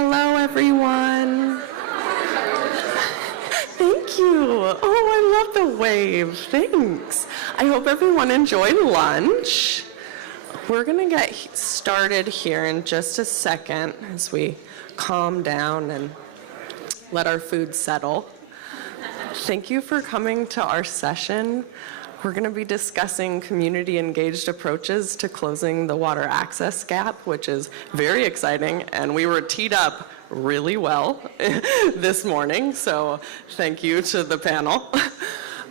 Hello, everyone. Thank you. Oh, I love the wave. Thanks. I hope everyone enjoyed lunch. We're going to get started here in just a second as we calm down and let our food settle. Thank you for coming to our session. We're going to be discussing community-engaged approaches to closing the water access gap, which is very exciting, and we were teed up really well this morning, so thank you to the panel.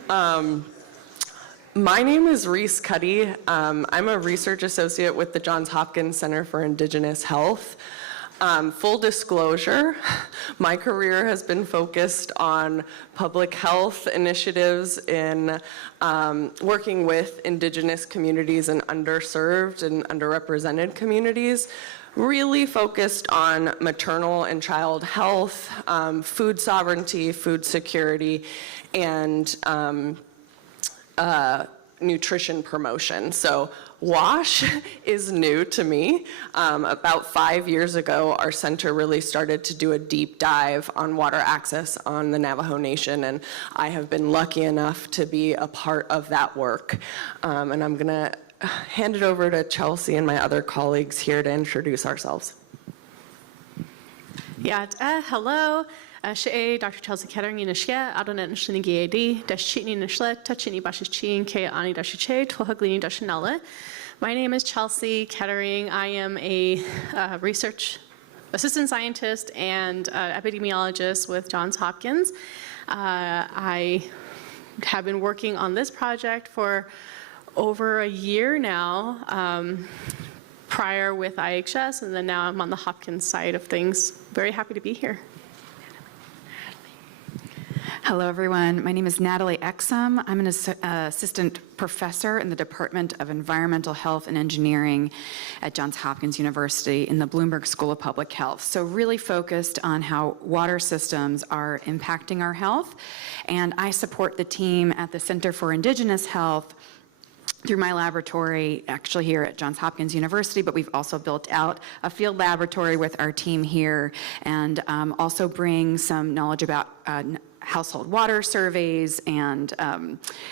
My name is Reese, Cuddy. I'm a research associate with the Johns Hopkins Center for Indigenous Health. Full disclosure, my career has been focused on public health initiatives in working with Indigenous communities and underserved and underrepresented communities, really focused on maternal and child health, food sovereignty, food security, and nutrition promotion. So WASH is new to me. About 5 years ago, our center really started to do a deep dive on water access on the Navajo Nation, and I have been lucky enough to be a part of that work. And I'm gonna hand it over to Chelsea and my other colleagues here to introduce ourselves. Yeah, hello. Dr. Chelsea Kettering Nishke, Adonet Nishinigadi, Dashini Nishlet, Tachini Bashichin, K Ani Dashiche, Tohaglini Dashinala. My name is Chelsea Kettering. I am a research assistant scientist and epidemiologist with Johns Hopkins. I have been working on this project for over a year now, prior with IHS, and then now I'm on the Hopkins side of things. Very happy to be here. Hello, everyone. My name is Natalie Exum. I'm an assistant professor in the Department of Environmental Health and Engineering at Johns Hopkins University in the Bloomberg School of Public Health. So really focused on how water systems are impacting our health. And I support the team at the Center for Indigenous Health through my laboratory, actually here at Johns Hopkins University, but we've also built out a field laboratory with our team here, and also bring some knowledge about household water surveys, and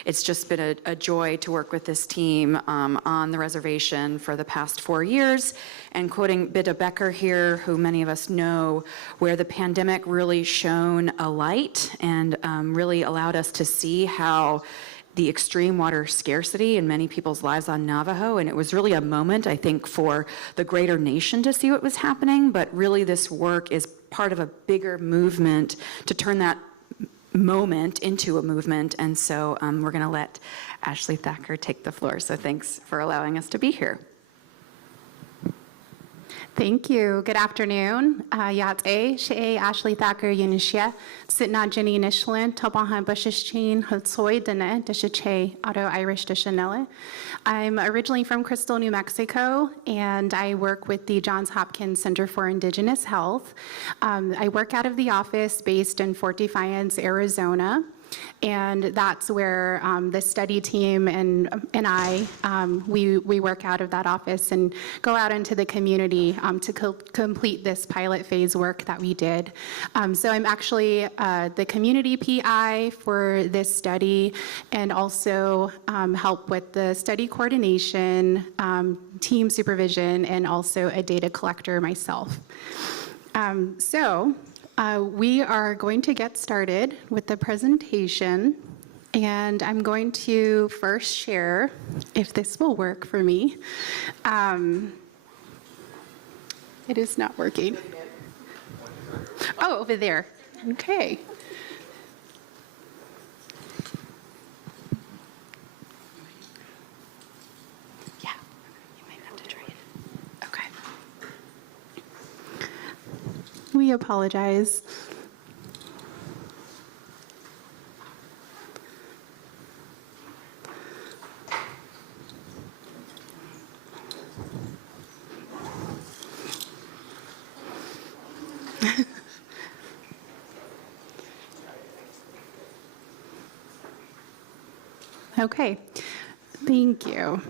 it's just been a joy to work with this team on the reservation for the past 4 years. And quoting Bidda Becker here, who many of us know, where the pandemic really shone a light and really allowed us to see how the extreme water scarcity in many people's lives on Navajo, and it was really a moment, I think, for the greater nation to see what was happening, but really this work is part of a bigger movement to turn that moment into a movement, and so we're gonna let Ashley Thacker take the floor, so thanks for allowing us to be here. Thank you. Good afternoon. Yat'e, She'e, Ashley Thacker, Yunishia, Sitna Jenny Nishlin, Tobahan Bushishchin, Hotsoi Dene, Deshiche, Auto Irish Deshanella. I'm originally from Crystal, New Mexico, and I work with the Johns Hopkins Center for Indigenous Health. I work out of the office based in Fort Defiance, Arizona. And that's where the study team and I, we work out of that office and go out into the community to complete this pilot phase work that we did. So I'm actually the community PI for this study, and also help with the study coordination, team supervision, and also a data collector myself. We are going to get started with the presentation, and I'm going to first share, if this will work for me. It is not working. Oh, over there. Okay. Yeah, you might have to try it. Okay. We apologize. Okay, thank you.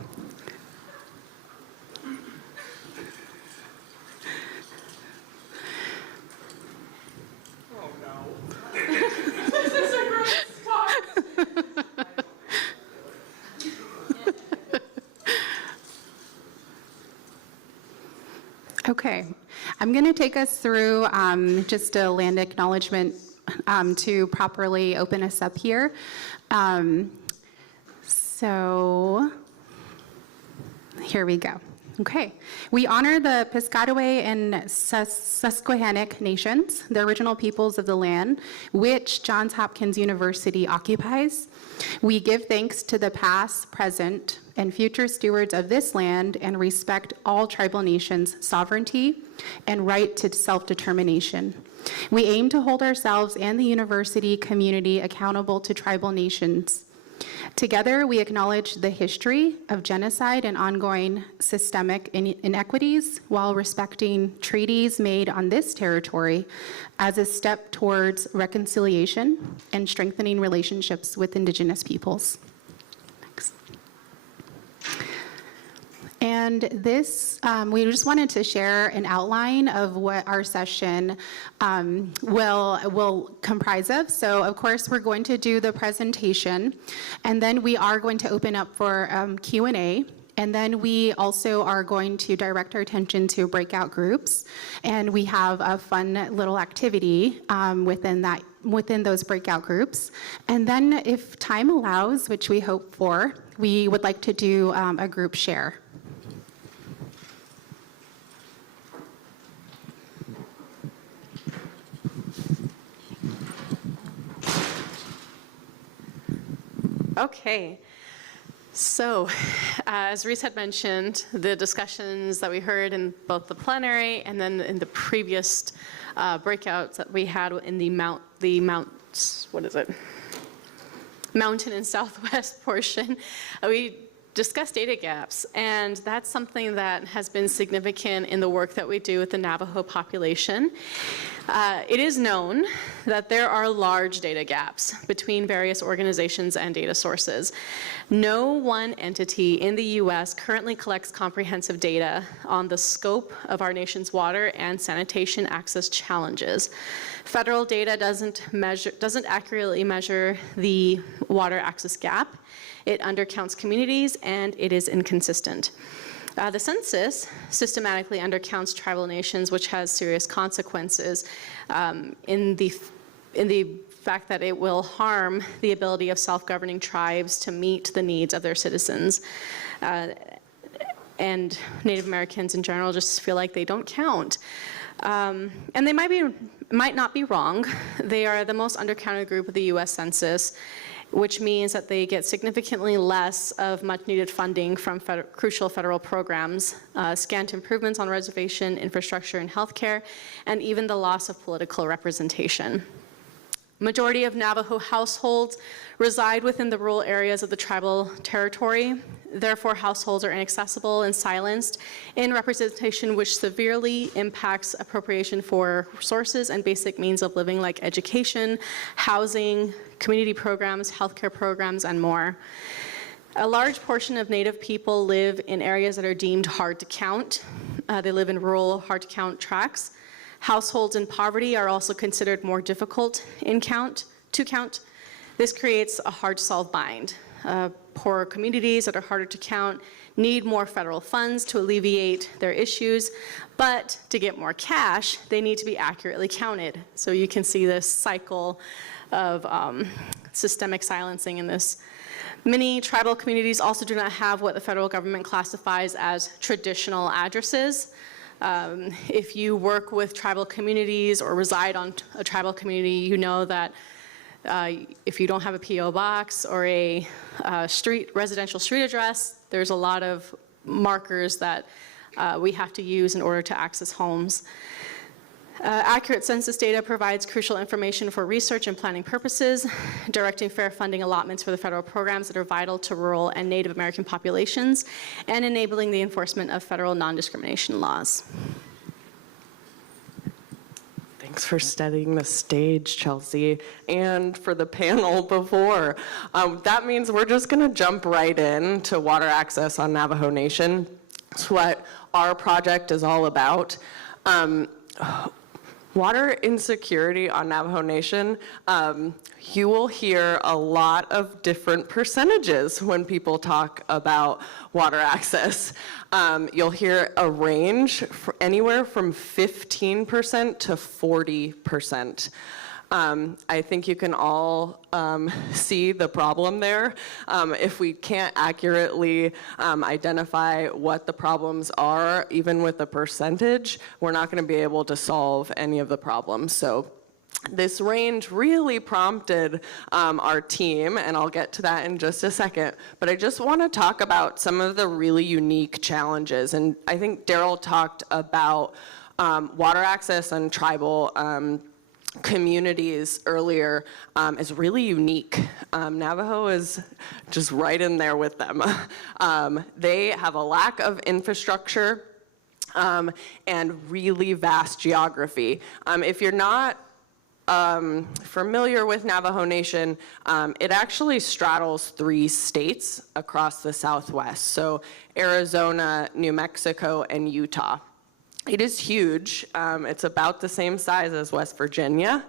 Okay, I'm going to take us through just a land acknowledgement to properly open us up here. So here we go. Okay, we honor the Piscataway and Susquehannock nations, the original peoples of the land, which Johns Hopkins University occupies. We give thanks to the past, present, and future stewards of this land and respect all tribal nations' sovereignty and right to self-determination. We aim to hold ourselves and the university community accountable to tribal nations. Together, we acknowledge the history of genocide and ongoing systemic inequities while respecting treaties made on this territory as a step towards reconciliation and strengthening relationships with Indigenous peoples. Next. And this, we just wanted to share an outline of what our session will comprise of. So, of course, we're going to do the presentation, and then we are going to open up for Q&A. And then we also are going to direct our attention to breakout groups, and we have a fun little activity within those breakout groups. And then, if time allows, which we hope for, we would like to do a group share. Okay, so as Reese had mentioned, the discussions that we heard in both the plenary and then in the previous breakouts that we had in the mountain and southwest portion, we discussed data gaps, and that's something that has been significant in the work that we do with the Navajo population. It is known that there are large data gaps between various organizations and data sources. No one entity in the US currently collects comprehensive data on the scope of our nation's water and sanitation access challenges. Federal data doesn't accurately measure the water access gap. It undercounts communities, and it is inconsistent. The census systematically undercounts tribal nations, which has serious consequences in the fact that it will harm the ability of self-governing tribes to meet the needs of their citizens. And Native Americans in general just feel like they don't count. And they might not be wrong. They are the most undercounted group of the US Census, which means that they get significantly less of much-needed funding from crucial federal programs, scant improvements on reservation infrastructure and healthcare, and even the loss of political representation. Majority of Navajo households reside within the rural areas of the tribal territory. Therefore, households are inaccessible and silenced in representation, which severely impacts appropriation for resources and basic means of living like education, housing, community programs, healthcare programs, and more. A large portion of Native people live in areas that are deemed hard to count. They live in rural, hard to count tracts. Households in poverty are also considered more difficult to count. This creates a hard to solve bind. Poorer communities that are harder to count need more federal funds to alleviate their issues, but to get more cash, they need to be accurately counted. So you can see this cycle of systemic silencing in this. Many tribal communities also do not have what the federal government classifies as traditional addresses. If you work with tribal communities or reside on a tribal community, you know that if you don't have a P.O. box or a residential street address, there's a lot of markers that we have to use in order to access homes. Accurate census data provides crucial information for research and planning purposes, directing fair funding allotments for the federal programs that are vital to rural and Native American populations, and enabling the enforcement of federal non-discrimination laws. Thanks for setting the stage, Chelsea, and for the panel before. That means we're just going to jump right in to water access on Navajo Nation. It's what our project is all about. Water insecurity on Navajo Nation, you will hear a lot of different percentages when people talk about water access. You'll hear a range anywhere from 15% to 40%. I think you can all see the problem there. If we can't accurately identify what the problems are, even with a percentage, we're not going to be able to solve any of the problems. So this range really prompted our team, and I'll get to that in just a second, but I just want to talk about some of the really unique challenges. And I think Daryl talked about water access and tribal communities earlier is really unique. Navajo is just right in there with them. They have a lack of infrastructure and really vast geography. If you're not familiar with Navajo Nation, it actually straddles 3 states across the Southwest, so Arizona, New Mexico, and Utah. It is huge. It's about the same size as West Virginia.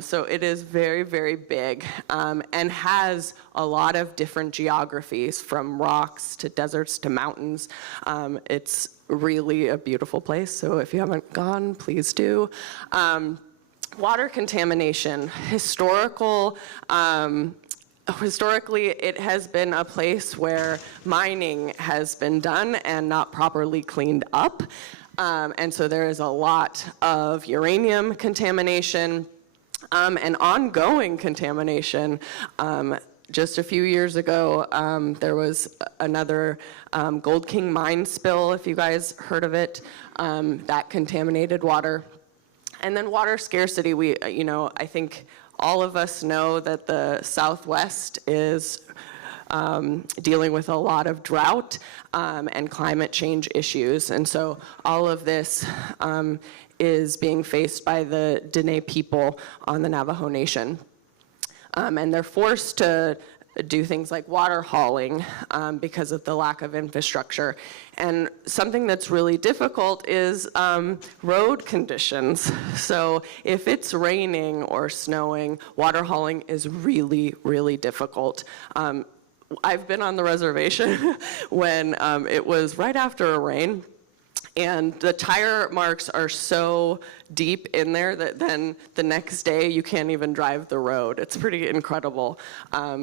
So it is very, very big and has a lot of different geographies, from rocks to deserts to mountains. It's really a beautiful place, so if you haven't gone, please do. Water contamination, historically, it has been a place where mining has been done and not properly cleaned up. And so there is a lot of uranium contamination and ongoing contamination. Just a few years ago, there was another Gold King mine spill, if you guys heard of it, that contaminated water. And then water scarcity, I think all of us know that the Southwest is dealing with a lot of drought and climate change issues. And so all of this is being faced by the Dene people on the Navajo Nation. And they're forced to do things like water hauling because of the lack of infrastructure. And something that's really difficult is road conditions. So if it's raining or snowing, water hauling is really, really difficult. I've been on the reservation when it was right after a rain, and the tire marks are so deep in there that then the next day you can't even drive the road. It's pretty incredible.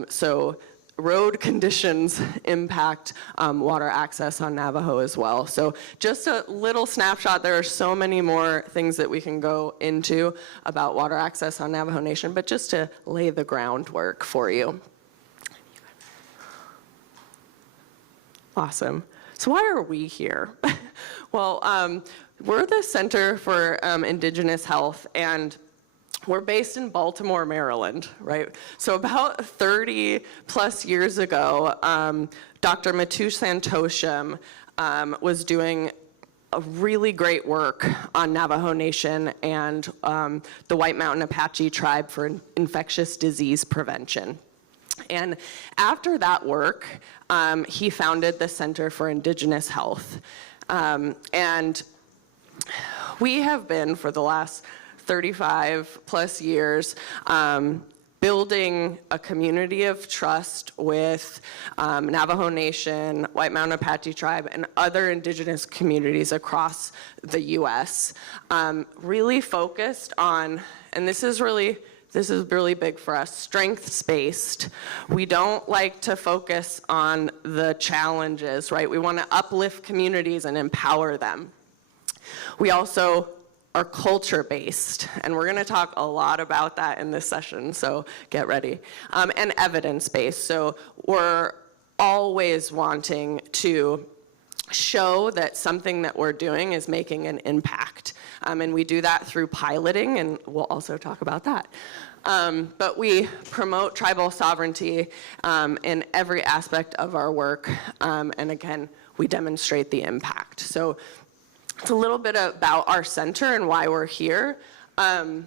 So road conditions impact water access on Navajo as well. So just a little snapshot. There are so many more things that we can go into about water access on Navajo Nation, but just to lay the groundwork for you. Awesome. So why are we here? Well, we're the Center for Indigenous Health, and we're based in Baltimore, Maryland, right? So about 30 plus years ago, Dr. Matush Santosham was doing a really great work on Navajo Nation and the White Mountain Apache tribe for infectious disease prevention. And after that work, he founded the Center for Indigenous Health. And we have been, for the last 35 plus years, building a community of trust with Navajo Nation, White Mountain Apache tribe, and other indigenous communities across the US. Really focused on, and this is really big for us, strengths-based. We don't like to focus on the challenges, right? We want to uplift communities and empower them. We also are culture-based, and we're going to talk a lot about that in this session, so get ready. And evidence-based, so we're always wanting to show that something that we're doing is making an impact. And we do that through piloting, and we'll also talk about that. But we promote tribal sovereignty in every aspect of our work. And again, we demonstrate the impact. So it's a little bit about our center and why we're here. And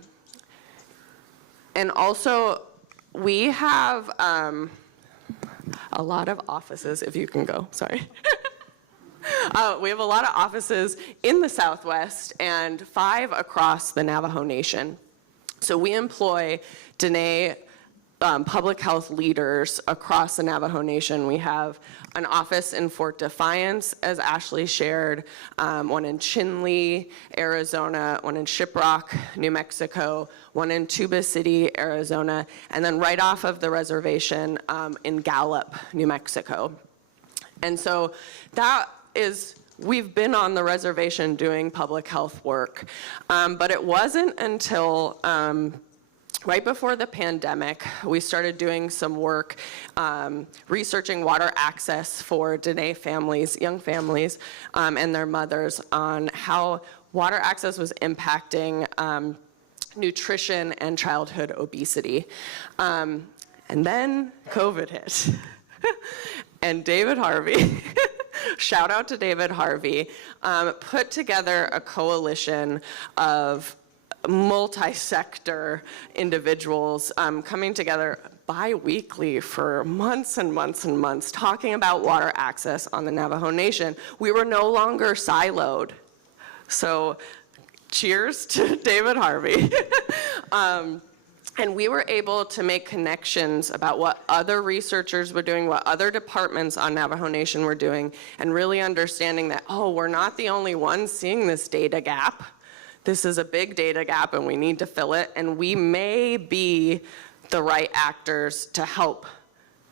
also, we have a lot of offices, if you can go, sorry. We have a lot of offices in the Southwest and 5 across the Navajo Nation. So we employ Dene public health leaders across the Navajo Nation. We have an office in Fort Defiance, as Ashley shared, one in Chinle, Arizona, one in Shiprock, New Mexico, one in Tuba City, Arizona, and then right off of the reservation in Gallup, New Mexico. And so we've been on the reservation doing public health work, but it wasn't until right before the pandemic, we started doing some work researching water access for Dene families, young families, and their mothers on how water access was impacting nutrition and childhood obesity. And then COVID hit. And David Harvey, shout out to David Harvey, put together a coalition of multi-sector individuals coming together bi-weekly for months and months and months, talking about water access on the Navajo Nation. We were no longer siloed. So cheers to David Harvey. And we were able to make connections about what other researchers were doing, what other departments on Navajo Nation were doing, and really understanding that, oh, we're not the only ones seeing this data gap. This is a big data gap and we need to fill it, and we may be the right actors to help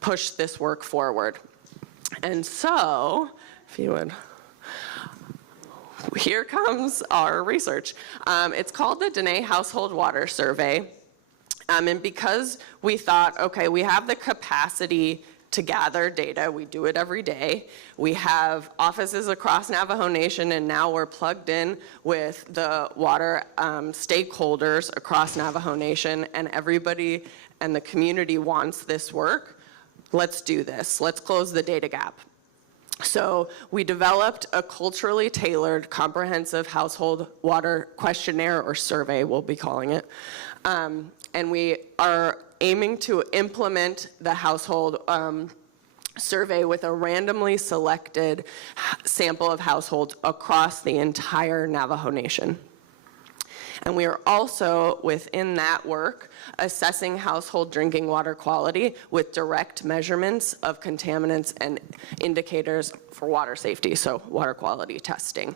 push this work forward. And so, if you would, here comes our research. It's called the Dene Household Water Survey. And because we thought, okay, we have the capacity to gather data, we do it every day. We have offices across Navajo Nation, and now we're plugged in with the water stakeholders across Navajo Nation, and everybody and the community wants this work. Let's do this. Let's close the data gap. So we developed a culturally tailored comprehensive household water questionnaire, or survey we'll be calling it. And we are aiming to implement the household survey with a randomly selected sample of households across the entire Navajo Nation. And we are also, within that work, assessing household drinking water quality with direct measurements of contaminants and indicators for water safety, so water quality testing.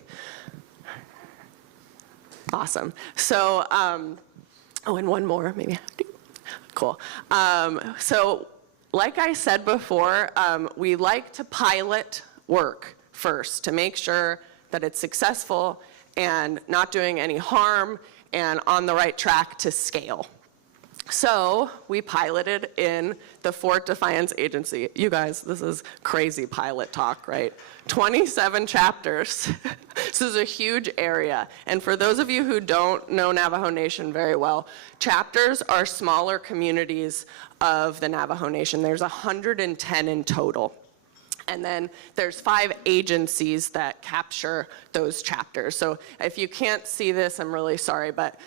Awesome. So, oh, and one more, maybe. Cool. So, like I said before, we like to pilot work first to make sure that it's successful and not doing any harm and on the right track to scale. So we piloted in the Fort Defiance Agency. You guys, this is crazy pilot talk, right? 27 chapters. This is a huge area. And for those of you who don't know Navajo Nation very well, chapters are smaller communities of the Navajo Nation. There's 110 in total. And then there's 5 agencies that capture those chapters. So if you can't see this, I'm really sorry, but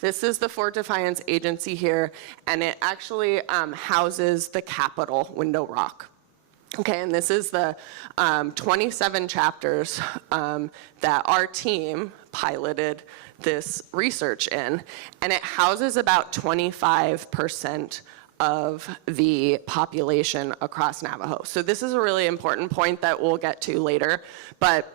this is the Fort Defiance Agency here, and it actually houses the capital, Window Rock. Okay, and this is the 27 chapters that our team piloted this research in, and it houses about 25% of the population across Navajo. So this is a really important point that we'll get to later, but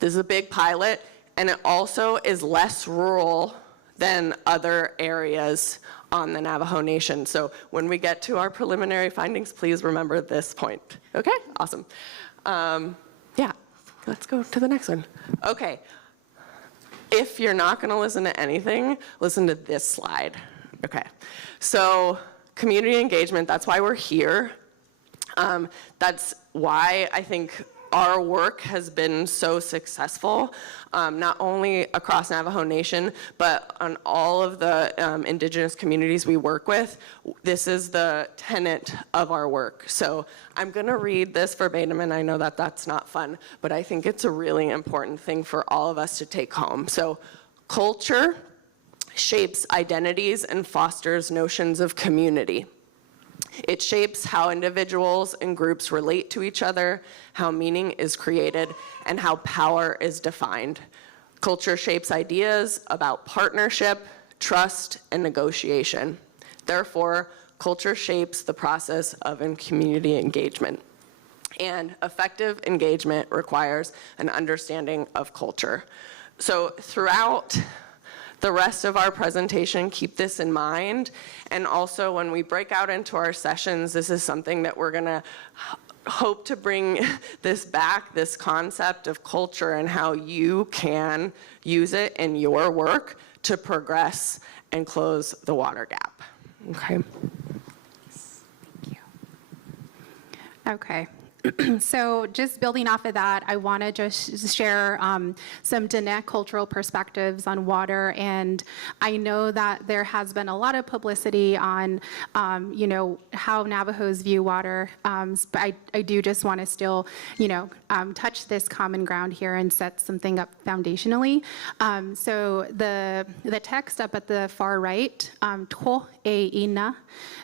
this is a big pilot, and it also is less rural than other areas on the Navajo Nation. So when we get to our preliminary findings, please remember this point. Okay, awesome. Yeah, let's go to the next one. Okay, if you're not gonna listen to anything, listen to this slide. Okay, so community engagement, that's why we're here. That's why I think our work has been so successful, not only across Navajo Nation, but on all of the Indigenous communities we work with. This is the tenet of our work. So I'm gonna read this verbatim, and I know that that's not fun, but I think it's a really important thing for all of us to take home. So culture shapes identities and fosters notions of community. It shapes how individuals and groups relate to each other, how meaning is created, and how power is defined. Culture shapes ideas about partnership, trust, and negotiation. Therefore, culture shapes the process of community engagement. And effective engagement requires an understanding of culture. So throughout the rest of our presentation, keep this in mind. And also when we break out into our sessions, this is something that we're gonna hope to bring this back, this concept of culture and how you can use it in your work to progress and close the water gap. Okay. Thank you. Okay. So just building off of that, I want to just share some Dene cultural perspectives on water. And I know that there has been a lot of publicity on, how Navajos view water. But I do just want to still, touch this common ground here and set something up foundationally. So the text up at the far right, to e ina,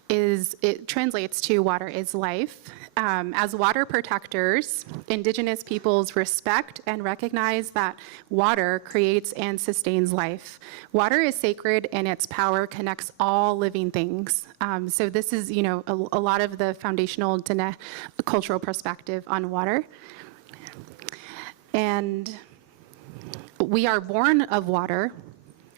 it translates to water is life. As water protectors, Indigenous peoples respect and recognize that water creates and sustains life. Water is sacred and its power connects all living things. So this is, a lot of the foundational Dene cultural perspective on water. And we are born of water.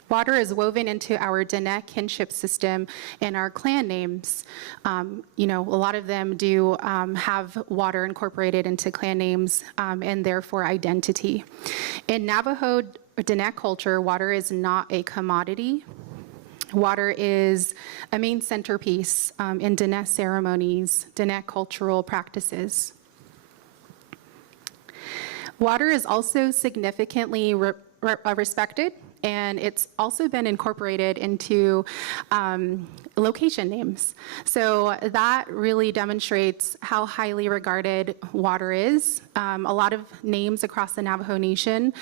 Water is woven into our Dene kinship system and our clan names. A lot of them do have water incorporated into clan names and therefore identity. In Navajo Dene culture, water is not a commodity. Water is a main centerpiece in Dene ceremonies, Dene cultural practices. Water is also significantly respected, and it's also been incorporated into location names. So that really demonstrates how highly regarded water is. A lot of names across the Navajo Nation,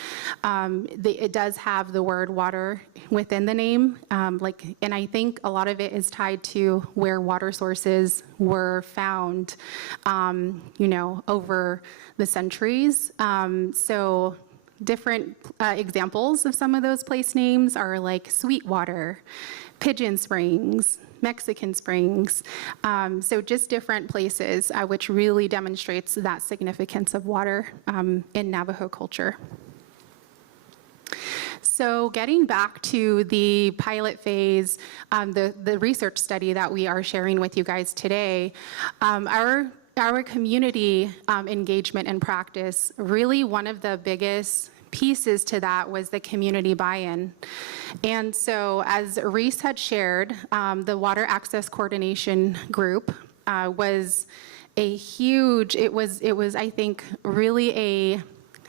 it does have the word water within the name. And I think a lot of it is tied to where water sources were found, over the centuries. So different examples of some of those place names are like Sweetwater, Pigeon Springs, Mexican Springs. So just different places, which really demonstrates that significance of water in Navajo culture. So getting back to the pilot phase, the research study that we are sharing with you guys today, our community engagement and practice, really one of the biggest pieces to that was the community buy-in. And so as Reese had shared, the Water Access Coordination Group was a huge, it was I think really a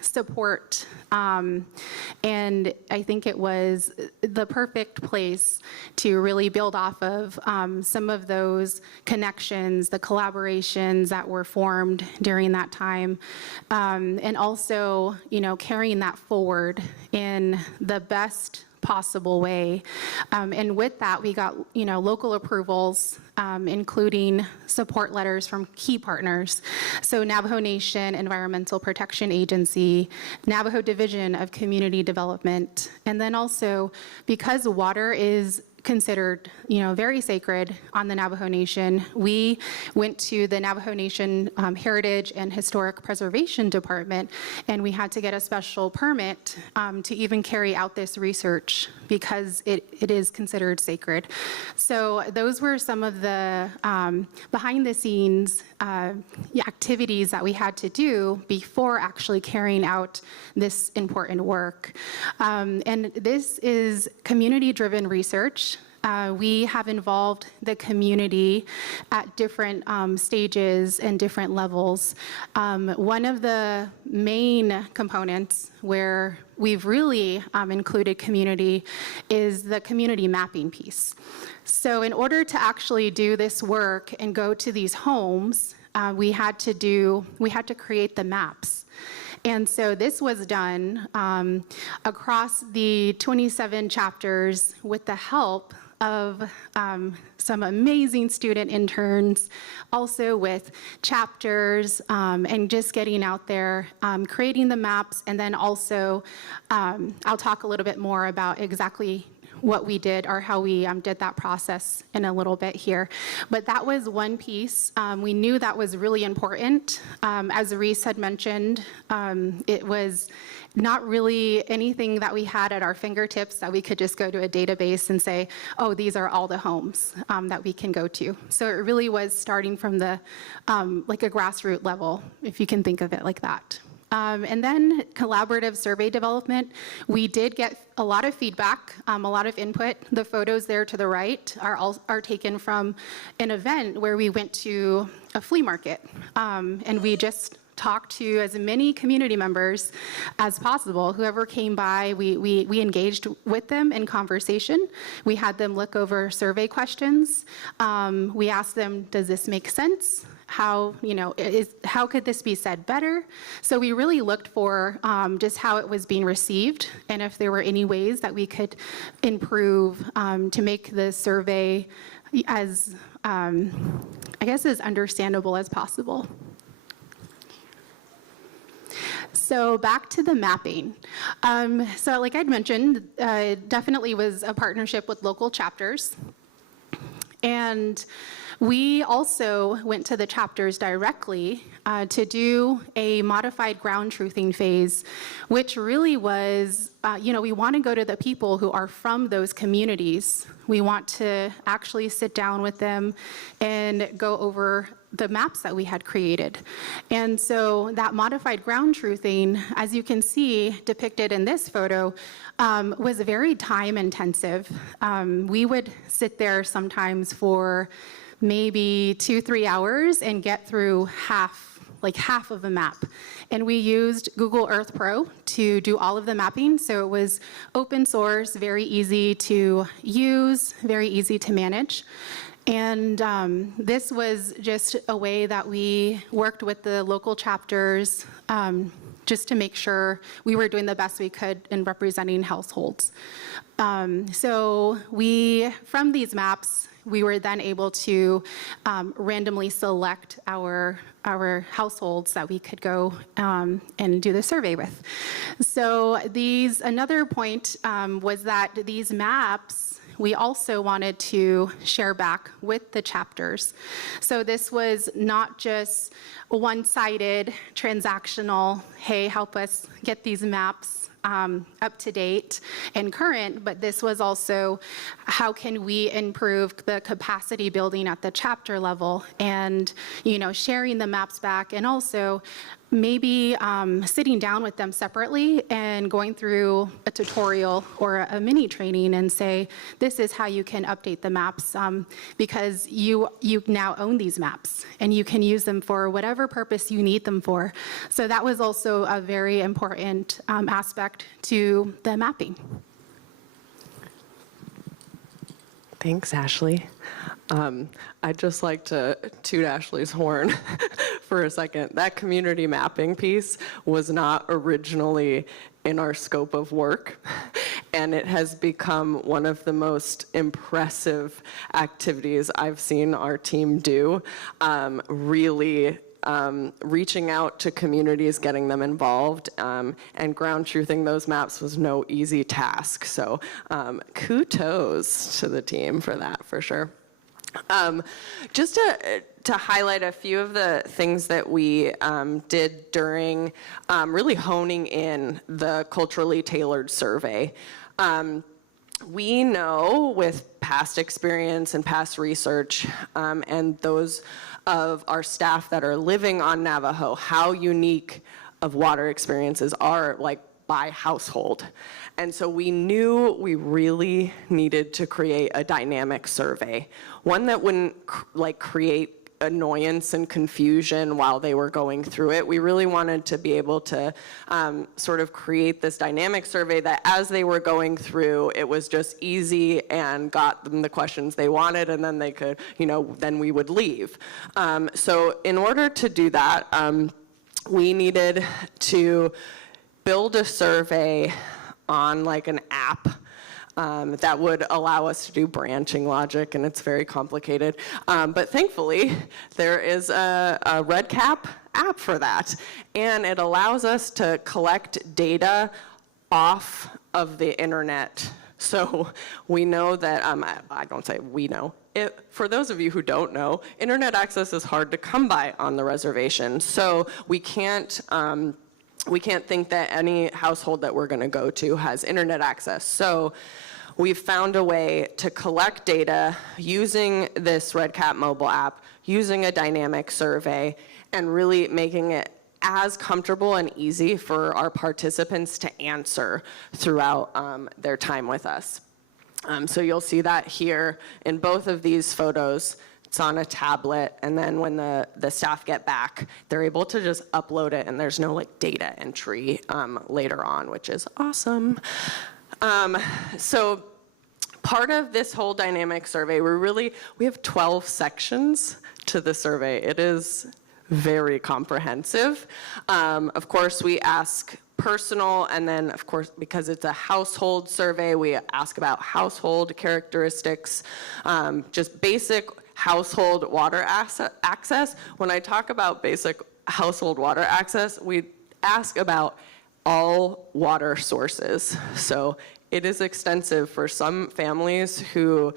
support, and I think it was the perfect place to really build off of some of those connections, the collaborations that were formed during that time, and also, carrying that forward in the best possible way. And with that, we got, local approvals, including support letters from key partners. So Navajo Nation Environmental Protection Agency, Navajo Division of Community Development, and then also because water is considered, very sacred on the Navajo Nation, we went to the Navajo Nation Heritage and Historic Preservation Department, and we had to get a special permit to even carry out this research because it is considered sacred. So those were some of the behind the scenes activities that we had to do before actually carrying out this important work. And this is community-driven research. We have involved the community at different stages and different levels. One of the main components where we've really included community is the community mapping piece. So in order to actually do this work and go to these homes, we had to create the maps. And so this was done across the 27 chapters with the help of some amazing student interns, also with chapters, and just getting out there, creating the maps, and then also I'll talk a little bit more about exactly what we did or how we did that process in a little bit here. But that was one piece. We knew that was really important. As Reese had mentioned, it was not really anything that we had at our fingertips that we could just go to a database and say, oh, these are all the homes that we can go to. So it really was starting from the, like a grassroots level, if you can think of it like that. And then collaborative survey development, we did get a lot of feedback, a lot of input. The photos there to the right are taken from an event where we went to a flea market, and we just talked to as many community members as possible. Whoever came by, we engaged with them in conversation. We had them look over survey questions. We asked them, does this make sense? How could this be said better? So we really looked for just how it was being received and if there were any ways that we could improve to make the survey as, as understandable as possible. So back to the mapping. So like I'd mentioned, it definitely was a partnership with local chapters. And we also went to the chapters directly to do a modified ground truthing phase, which really was, we want to go to the people who are from those communities. We want to actually sit down with them and go over the maps that we had created. And so that modified ground truthing, as you can see depicted in this photo, was very time intensive. We would sit there sometimes for maybe 2-3 hours and get through half of a map. And we used Google Earth Pro to do all of the mapping. So it was open source, very easy to use, very easy to manage. And this was just a way that we worked with the local chapters just to make sure we were doing the best we could in representing households. So from these maps, we were then able to randomly select our households that we could go and do the survey with. So another point was that these maps, we also wanted to share back with the chapters. So this was not just one-sided, transactional, hey, help us get these maps up to date and current, but this was also how can we improve the capacity building at the chapter level and, sharing the maps back, and also maybe sitting down with them separately and going through a tutorial or a mini training and say, this is how you can update the maps because you now own these maps and you can use them for whatever purpose you need them for. So that was also a very important aspect to the mapping. Thanks, Ashley. I'd just like to toot Ashley's horn for a second. That community mapping piece was not originally in our scope of work, and it has become one of the most impressive activities I've seen our team do, really reaching out to communities, getting them involved, and ground truthing those maps was no easy task. So kudos to the team for that, for sure. Just to highlight a few of the things that we did during really honing in the culturally tailored survey. We know with past experience and past research and those of our staff that are living on Navajo, how unique of water experiences are, like, by household. And so we knew we really needed to create a dynamic survey, one that wouldn't create annoyance and confusion while they were going through it. We really wanted to be able to sort of create this dynamic survey that as they were going through, it was just easy and got them the questions they wanted, and then they could, then we would leave. So in order to do that, we needed to build a survey on an app that would allow us to do branching logic, and it's very complicated. But thankfully, there is a RedCap app for that, and it allows us to collect data off of the internet. So we know that, I don't say we know, for those of you who don't know, internet access is hard to come by on the reservation. So we can't think that any household that we're going to go to has internet access. So we've found a way to collect data using this RedCap mobile app, using a dynamic survey, and really making it as comfortable and easy for our participants to answer throughout their time with us. So you'll see that here in both of these photos. It's on a tablet, and then when the staff get back, they're able to just upload it, and there's no like data entry later on, which is awesome. So part of this whole dynamic survey, we have 12 sections to the survey. It is very comprehensive. Of course, we ask personal, and then, of course, because it's a household survey, we ask about household characteristics, just basic household water access. When I talk about basic household water access, we ask about all water sources. So it is extensive for some families who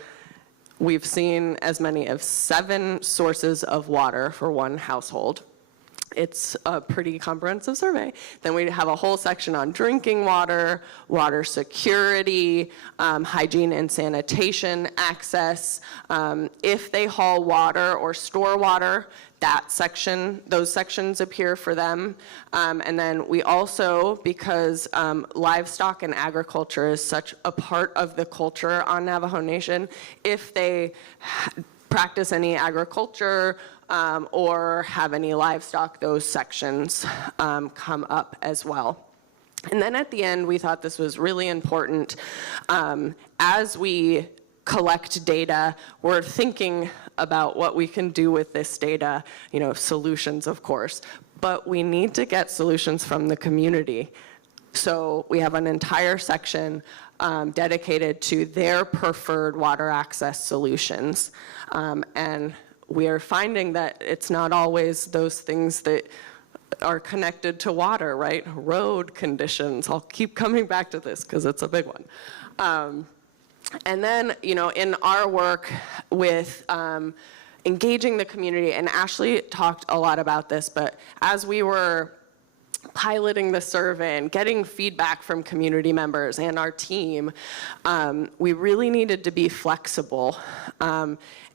we've seen as many as 7 sources of water for one household. It's a pretty comprehensive survey. Then we have a whole section on drinking water, water security, hygiene and sanitation access, if they haul water or store water, those sections appear for them. And then we also, because livestock and agriculture is such a part of the culture on Navajo Nation, if they practice any agriculture or have any livestock, those sections come up as well. And then at the end, we thought this was really important. As we collect data, we're thinking about what we can do with this data, solutions, of course, but we need to get solutions from the community. So we have an entire section dedicated to their preferred water access solutions. And we are finding that it's not always those things that are connected to water, right? Road conditions. I'll keep coming back to this because it's a big one. And then, in our work with engaging the community, and Ashley talked a lot about this, but as we were piloting the survey and getting feedback from community members and our team, we really needed to be flexible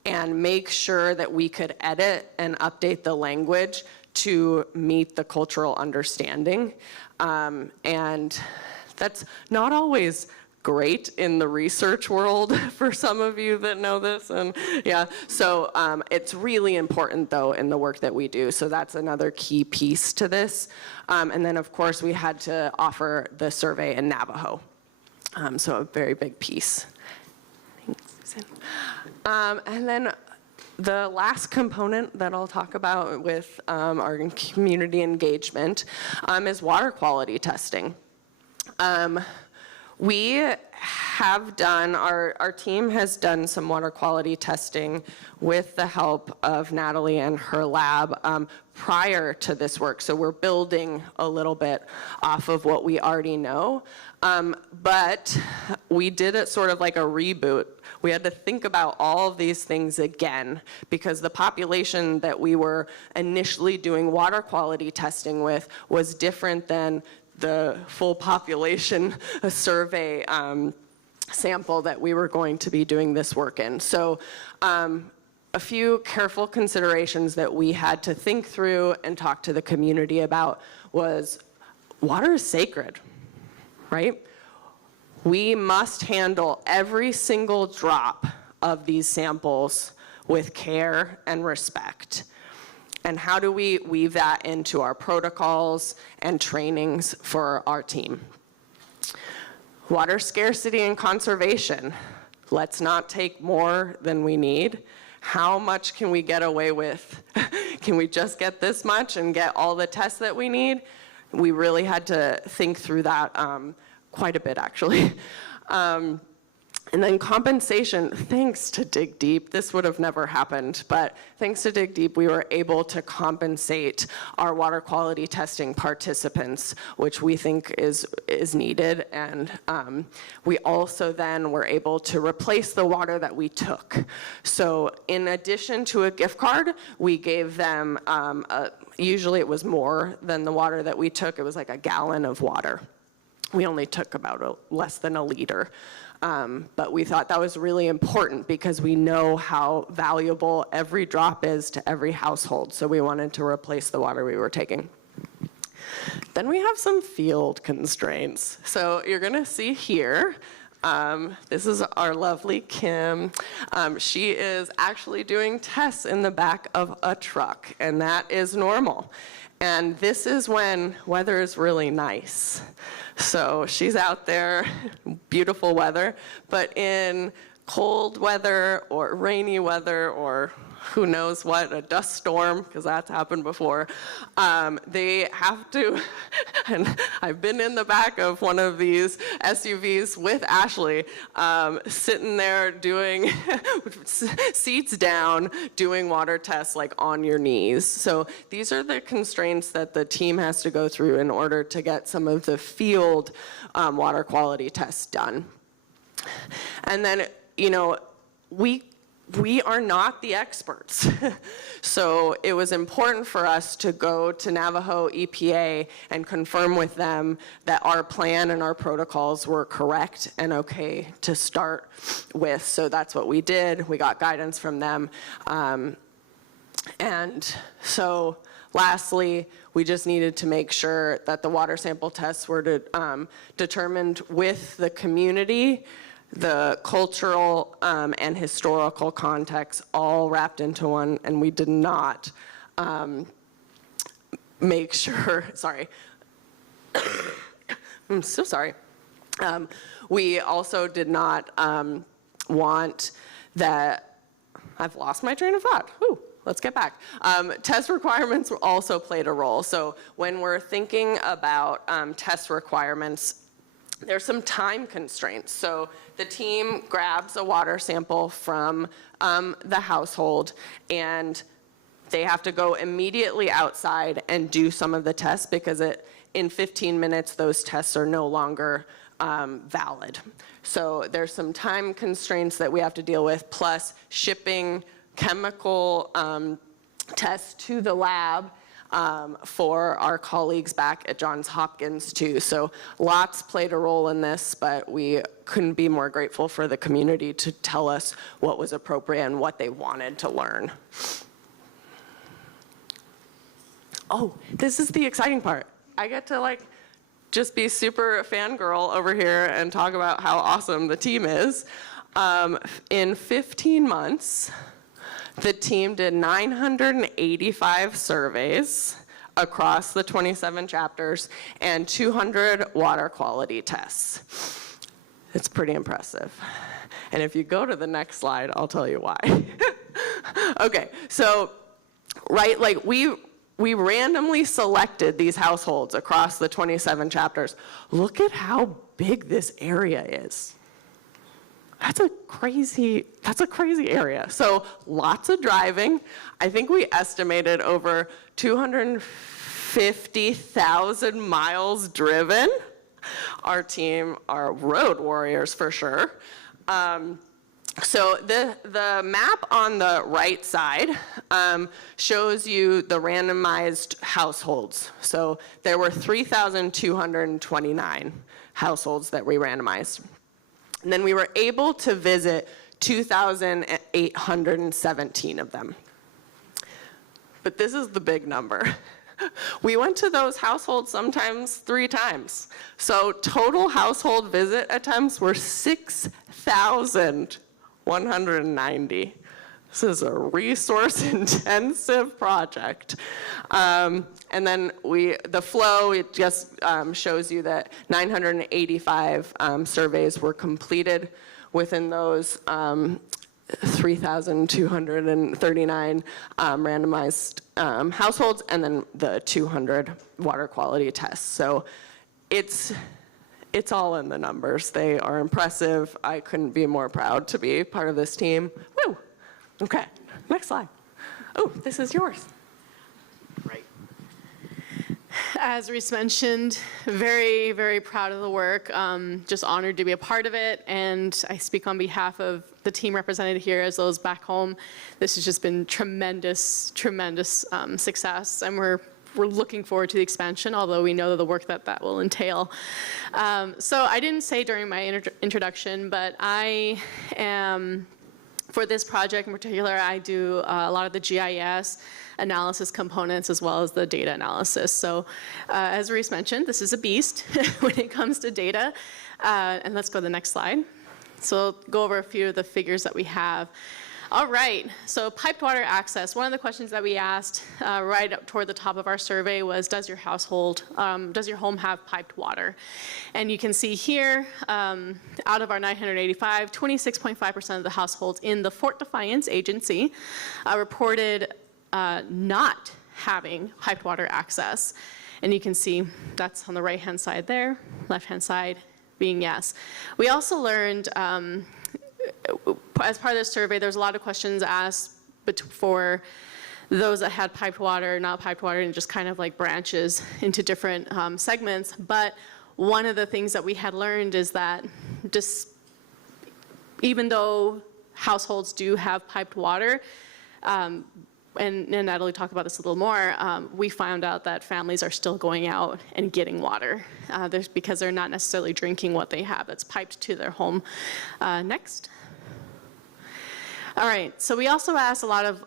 and make sure that we could edit and update the language to meet the cultural understanding. And that's not always great in the research world for some of you that know this, and yeah, so it's really important though in the work that we do, so that's another key piece to this. And then of course we had to offer the survey in Navajo, so a very big piece. Thanks, Susan. And then the last component that I'll talk about with our community engagement is water quality testing. We have done, our team has done some water quality testing with the help of Natalie and her lab prior to this work. So we're building a little bit off of what we already know. But we did it sort of like a reboot. We had to think about all of these things again because the population that we were initially doing water quality testing with was different than the full population survey sample that we were going to be doing this work in. So a few careful considerations that we had to think through and talk to the community about was water is sacred, right? We must handle every single drop of these samples with care and respect. And how do we weave that into our protocols and trainings for our team? Water scarcity and conservation. Let's not take more than we need. How much can we get away with? Can we just get this much and get all the tests that we need? We really had to think through that quite a bit, actually. And then compensation, thanks to Dig Deep, this would have never happened, but thanks to Dig Deep, we were able to compensate our water quality testing participants, which we think is needed. And we also then were able to replace the water that we took. So in addition to a gift card, we gave them, usually it was more than the water that we took. It was like a gallon of water. We only took about less than a liter. But we thought that was really important because we know how valuable every drop is to every household. So we wanted to replace the water we were taking. Then we have some field constraints. So you're gonna see here, this is our lovely Kim. She is actually doing tests in the back of a truck, and that is normal. And this is when weather is really nice. So she's out there, beautiful weather, but in cold weather or rainy weather or who knows what, a dust storm, because that's happened before, they have to, and I've been in the back of one of these SUVs with Ashley, sitting there doing, seats down, doing water tests like on your knees. So these are the constraints that the team has to go through in order to get some of the field water quality tests done. And then, you know, we are not the experts. So it was important for us to go to Navajo EPA and confirm with them that our plan and our protocols were correct and okay to start with. So that's what we did. We got guidance from them. And so lastly, we just needed to make sure that the water sample tests were determined with the community, the cultural and historical context all wrapped into one, and we did not make sure, sorry. I'm so sorry. We also did not want that, I've lost my train of thought. Whew. Let's get back. Test requirements also played a role. So when we're thinking about test requirements, there's some time constraints. So the team grabs a water sample from the household, and they have to go immediately outside and do some of the tests because in 15 minutes, those tests are no longer valid. So there's some time constraints that we have to deal with, plus shipping chemical tests to the lab for our colleagues back at Johns Hopkins too. So lots played a role in this, but we couldn't be more grateful for the community to tell us what was appropriate and what they wanted to learn. Oh, this is the exciting part. I get to just be super fangirl over here and talk about how awesome the team is. In 15 months, the team did 985 surveys across the 27 chapters and 200 water quality tests. It's pretty impressive. And if you go to the next slide, I'll tell you why. Okay, so, we randomly selected these households across the 27 chapters. Look at how big this area is. That's a crazy area. So lots of driving. I think we estimated over 250,000 miles driven. Our team are road warriors for sure. So the map on the right side shows you the randomized households. So there were 3,229 households that we randomized. And then we were able to visit 2,817 of them. But this is the big number. We went to those households sometimes 3 times. So total household visit attempts were 6,190. This is a resource-intensive project. And then the flow, it just shows you that 985 surveys were completed within those 3,239 randomized households, and then the 200 water quality tests. So it's it's all in the numbers. They are impressive. I couldn't be more proud to be part of this team. Woo! Okay, next slide. Oh, this is yours. Right. As Reese mentioned, very, very proud of the work. Just honored to be a part of it. And I speak on behalf of the team represented here as well as back home. This has just been tremendous, tremendous success. And we're looking forward to the expansion, although we know the work that will entail. So I didn't say during my introduction, but I am, for this project in particular, I do a lot of the GIS analysis components as well as the data analysis. So as Reese mentioned, this is a beast when it comes to data. And let's go to the next slide. So I'll go over a few of the figures that we have. All right, so piped water access. One of the questions that we asked right up toward the top of our survey was, does your home have piped water? And you can see here, out of our 985, 26.5% of the households in the Fort Defiance agency reported not having piped water access. And you can see that's on the right-hand side there, left-hand side being yes. We also learned, as part of this survey, there's a lot of questions asked for those that had piped water, not piped water, and just kind of like branches into different segments. But one of the things that we had learned is that just even though households do have piped water, and Natalie talked about this a little more, we found out that families are still going out and getting water because they're not necessarily drinking what they have that's piped to their home. Next. All right, so we also asked a lot of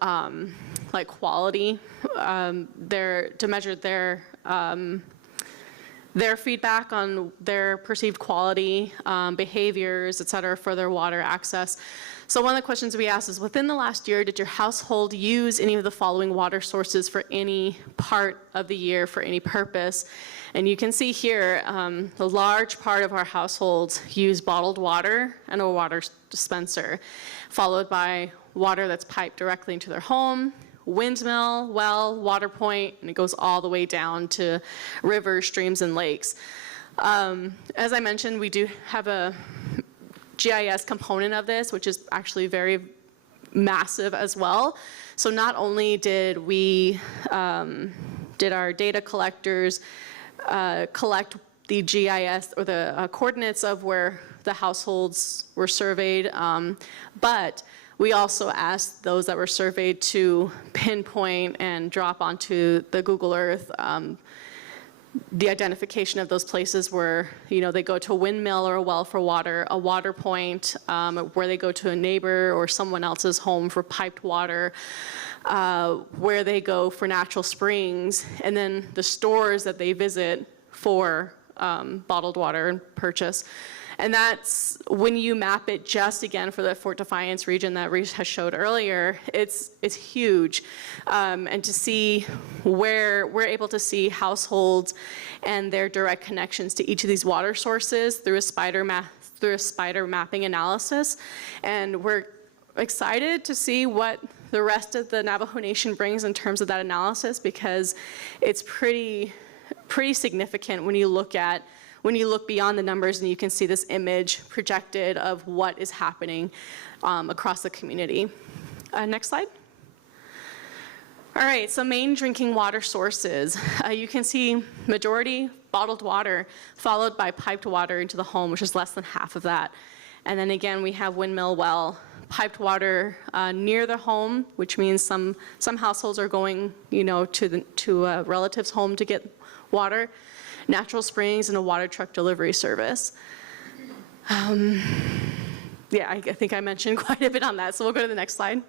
like quality to measure their feedback on their perceived quality, behaviors, et cetera, for their water access. So one of the questions we asked is, within the last year, did your household use any of the following water sources for any part of the year for any purpose? And you can see here, a large part of our households use bottled water and a water dispenser, followed by water that's piped directly into their home, windmill, well, water point, and it goes all the way down to rivers, streams, and lakes. As I mentioned, we do have a GIS component of this, which is actually very massive as well. So not only did we, did our data collectors collect the GIS or the coordinates of where the households were surveyed, but we also asked those that were surveyed to pinpoint and drop onto the Google Earth the identification of those places where, they go to a windmill or a well for water, a water point, where they go to a neighbor or someone else's home for piped water, where they go for natural springs, and then the stores that they visit for bottled water and purchase. And that's when you map it just again for the Fort Defiance region that Reese has showed earlier, it's huge. And to see where we're able to see households and their direct connections to each of these water sources through a spider mapping analysis. And we're excited to see what the rest of the Navajo Nation brings in terms of that analysis, because it's pretty significant when you look beyond the numbers and you can see this image projected of what is happening across the community. Next slide. All right, so main drinking water sources. You can see majority bottled water, followed by piped water into the home, which is less than half of that. And then again, we have windmill well, piped water near the home, which means some households are going, to a relative's home to get water. Natural springs, and a water truck delivery service. Yeah, I think I mentioned quite a bit on that, so we'll go to the next slide.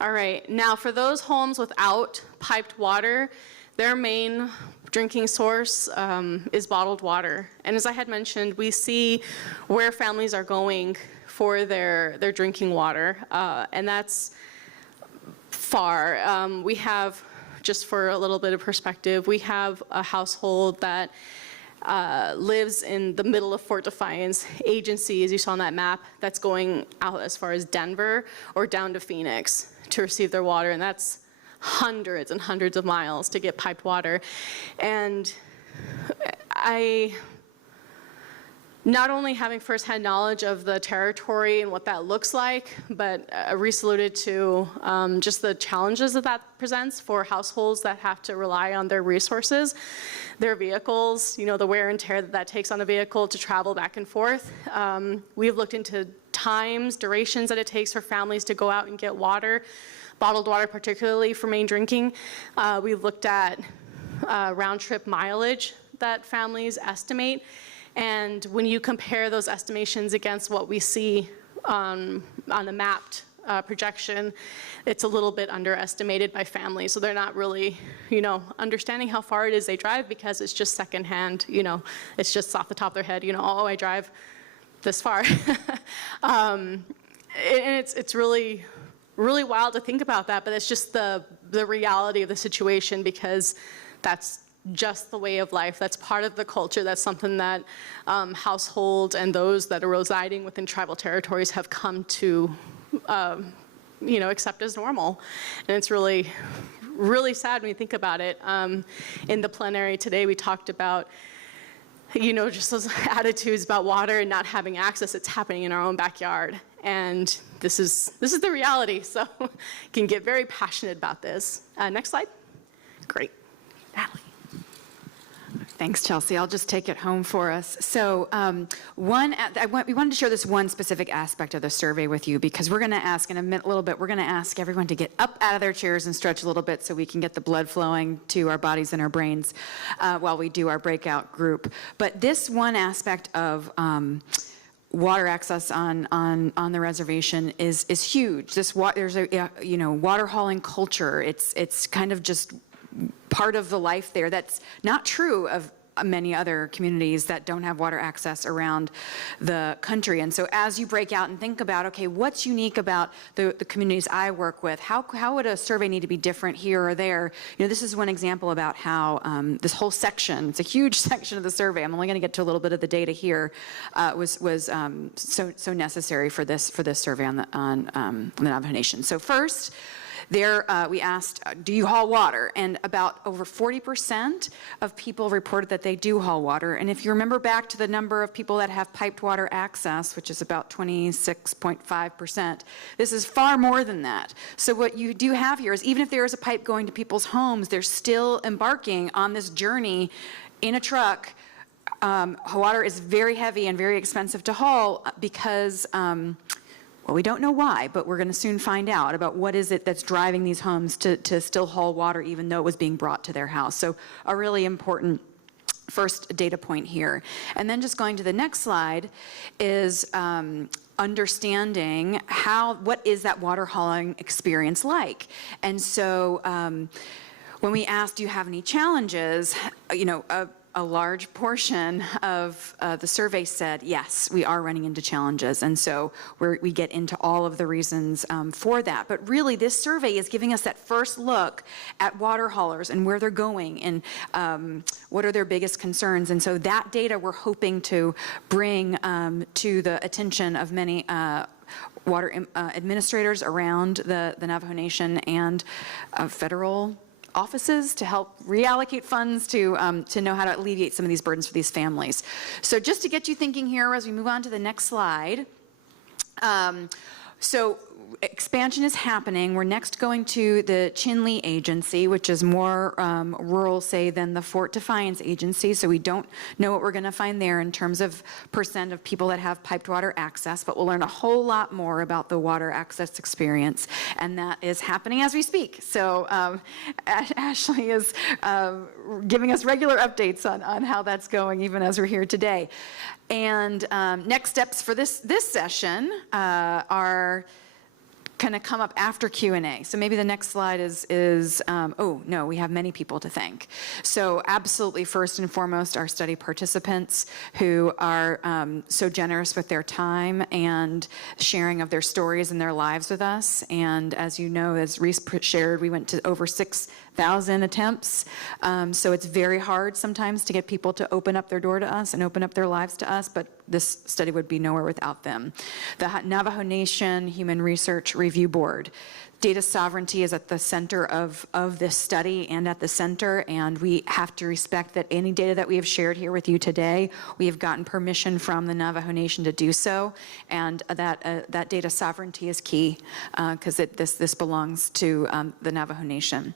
All right, now for those homes without piped water, their main drinking source is bottled water. And as I had mentioned, we see where families are going for their drinking water, and that's far. We have, just for a little bit of perspective, we have a household that lives in the middle of Fort Defiance agency, as you saw on that map, that's going out as far as Denver or down to Phoenix to receive their water, and that's hundreds and hundreds of miles to get piped water. And not only having firsthand knowledge of the territory and what that looks like, but Reese alluded to just the challenges that presents for households that have to rely on their resources, their vehicles, the wear and tear that takes on a vehicle to travel back and forth. We've looked into times, durations that it takes for families to go out and get water, bottled water particularly for main drinking. We've looked at round trip mileage that families estimate. And when you compare those estimations against what we see on the mapped projection, it's a little bit underestimated by families. So they're not really, understanding how far it is they drive because it's just secondhand, it's just off the top of their head, oh, I drive this far. And it's really, really wild to think about that, but it's just the reality of the situation because that's just the way of life. That's part of the culture. That's something that households and those that are residing within tribal territories have come to, accept as normal. And it's really, really sad when you think about it. In the plenary today, we talked about, just those attitudes about water and not having access. It's happening in our own backyard. And this is the reality. So can get very passionate about this. Next slide. Great. Natalie. Thanks, Chelsea. I'll just take it home for us. So we wanted to share this one specific aspect of the survey with you because we're going to ask in a little bit, we're going to ask everyone to get up out of their chairs and stretch a little bit so we can get the blood flowing to our bodies and our brains while we do our breakout group. But this one aspect of water access on the reservation is huge. There's a water hauling culture. It's kind of just part of the life there. That's not true of many other communities that don't have water access around the country. And so as you break out and think about, okay, what's unique about the communities I work with? How would a survey need to be different here or there? This is one example about how this whole section, it's a huge section of the survey, I'm only going to get to a little bit of the data here, was so necessary for this survey on the Navajo Nation. So first, there, we asked, do you haul water? And about over 40% of people reported that they do haul water. And if you remember back to the number of people that have piped water access, which is about 26.5%, this is far more than that. So what you do have here is even if there is a pipe going to people's homes, they're still embarking on this journey in a truck. Water is very heavy and very expensive to haul because well, we don't know why, but we're going to soon find out about what is it that's driving these homes to still haul water even though it was being brought to their house. So a really important first data point here. And then just going to the next slide is understanding what is that water hauling experience like. And so when we asked, do you have any challenges, a large portion of the survey said, yes, we are running into challenges. And so we get into all of the reasons for that. But really, this survey is giving us that first look at water haulers and where they're going and what are their biggest concerns. And so that data we're hoping to bring to the attention of many water administrators around the Navajo Nation and federal offices to help reallocate funds to know how to alleviate some of these burdens for these families. So just to get you thinking here as we move on to the next slide. So expansion is happening. We're next going to the Chinle Agency, which is more rural, say, than the Fort Defiance Agency. So we don't know what we're going to find there in terms of percent of people that have piped water access, but we'll learn a whole lot more about the water access experience, and that is happening as we speak. So Ashley is giving us regular updates on how that's going, even as we're here today. And next steps for this session are going to come up after Q&A. So maybe the next slide is oh, no, we have many people to thank. So absolutely, first and foremost, our study participants who are so generous with their time and sharing of their stories and their lives with us. And as you know, as Reese shared, we went to over 6,000 attempts. So it's very hard sometimes to get people to open up their door to us and open up their lives to us, but this study would be nowhere without them. The Navajo Nation Human Research Review review board. Data sovereignty is at the center of this study and at the center, and we have to respect that any data that we have shared here with you today, we have gotten permission from the Navajo Nation to do so, and that data sovereignty is key because this belongs to the Navajo Nation.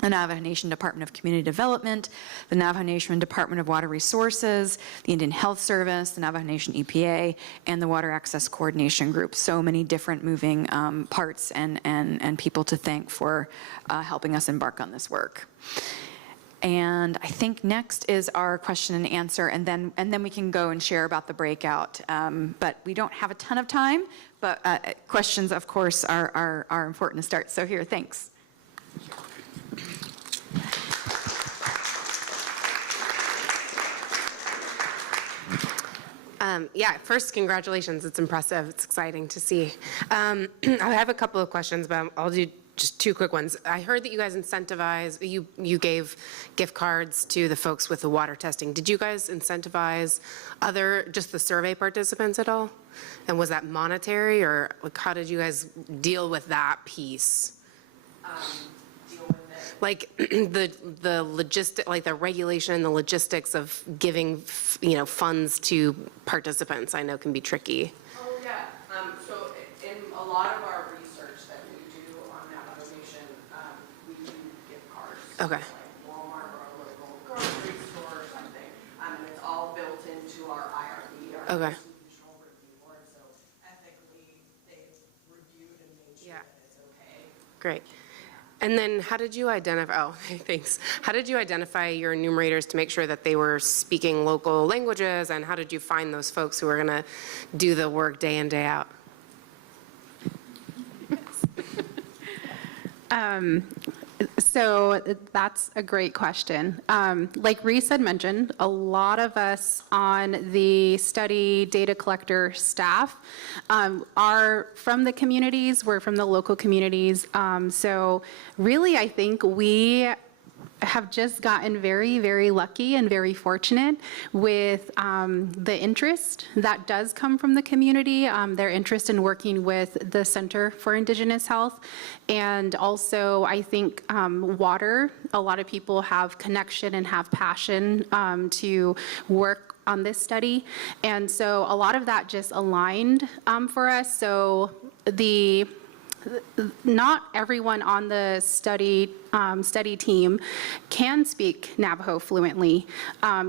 The Navajo Nation Department of Community Development, the Navajo Nation Department of Water Resources, the Indian Health Service, the Navajo Nation EPA, and the Water Access Coordination Group. So many different moving parts and people to thank for helping us embark on this work. And I think next is our question and answer, and then we can go and share about the breakout. But we don't have a ton of time, but questions, of course, are important to start. So here, thanks. Yeah, first, congratulations. It's impressive. It's exciting to see. I have a couple of questions, but I'll do just two quick ones. I heard that you guys incentivize, you gave gift cards to the folks with the water testing. Did you guys incentivize just the survey participants at all? And was that monetary, or like, how did you guys deal with that piece? Like the logistic, like the regulation and the logistics of giving, funds to participants, I know can be tricky. Oh, yeah. So in a lot of our research that we do on Navajo Nation, we do gift cards. Okay. Like Walmart or a local grocery store or something. And it's all built into our IRB, our Okay. Constitutional Review Board. So ethically, they've reviewed and made sure that it's okay. Great. And then how did you identify, thanks. How did you identify your enumerators to make sure that they were speaking local languages, and how did you find those folks who were going to do the work day in, day out? So that's a great question. Like Reese had mentioned, a lot of us on the study data collector staff are from the communities. We're from the local communities. So really, I think we have just gotten very, very lucky and very fortunate with the interest that does come from the community, their interest in working with the Center for Indigenous Health. And also, I think water, a lot of people have connection and have passion to work on this study. And so a lot of that just aligned for us. So not everyone on the study team can speak Navajo fluently.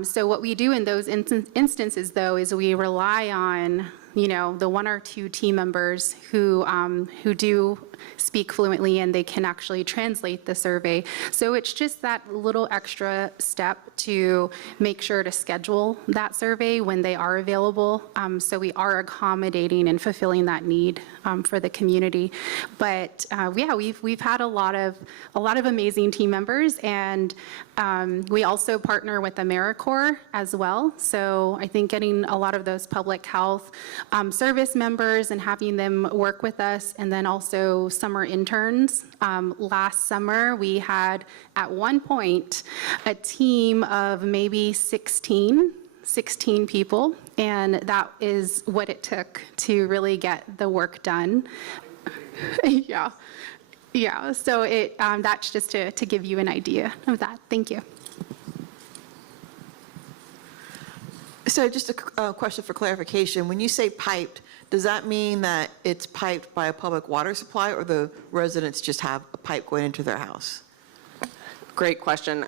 So what we do in those instances, though, is we rely on the one or two team members who do speak fluently, and they can actually translate the survey. So it's just that little extra step to make sure to schedule that survey when they are available. So we are accommodating and fulfilling that need for the community. But yeah, we've had a lot of amazing team members, and we also partner with AmeriCorps as well. So I think getting a lot of those public health service members and having them work with us, and then also summer interns. Last summer, we had at one point a team of maybe 16 people, and that is what it took to really get the work done. Yeah. So that's just to give you an idea of that. Thank you. So just a question for clarification. When you say piped, does that mean that it's piped by a public water supply, or the residents just have a pipe going into their house? Great question.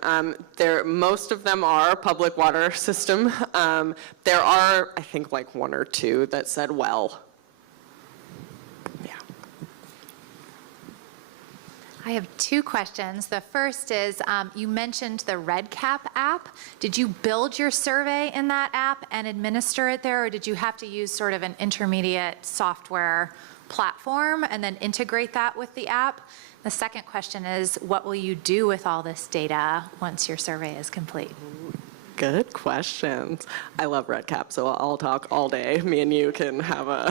Most of them are public water system. There are, I think, like one or two that said well. Yeah. I have two questions. The first is, you mentioned the REDCap app. Did you build your survey in that app and administer it there, or did you have to use sort of an intermediate software platform and then integrate that with the app? The second question is, what will you do with all this data once your survey is complete? Good questions. I love REDCap, so I'll talk all day. Me and you can have a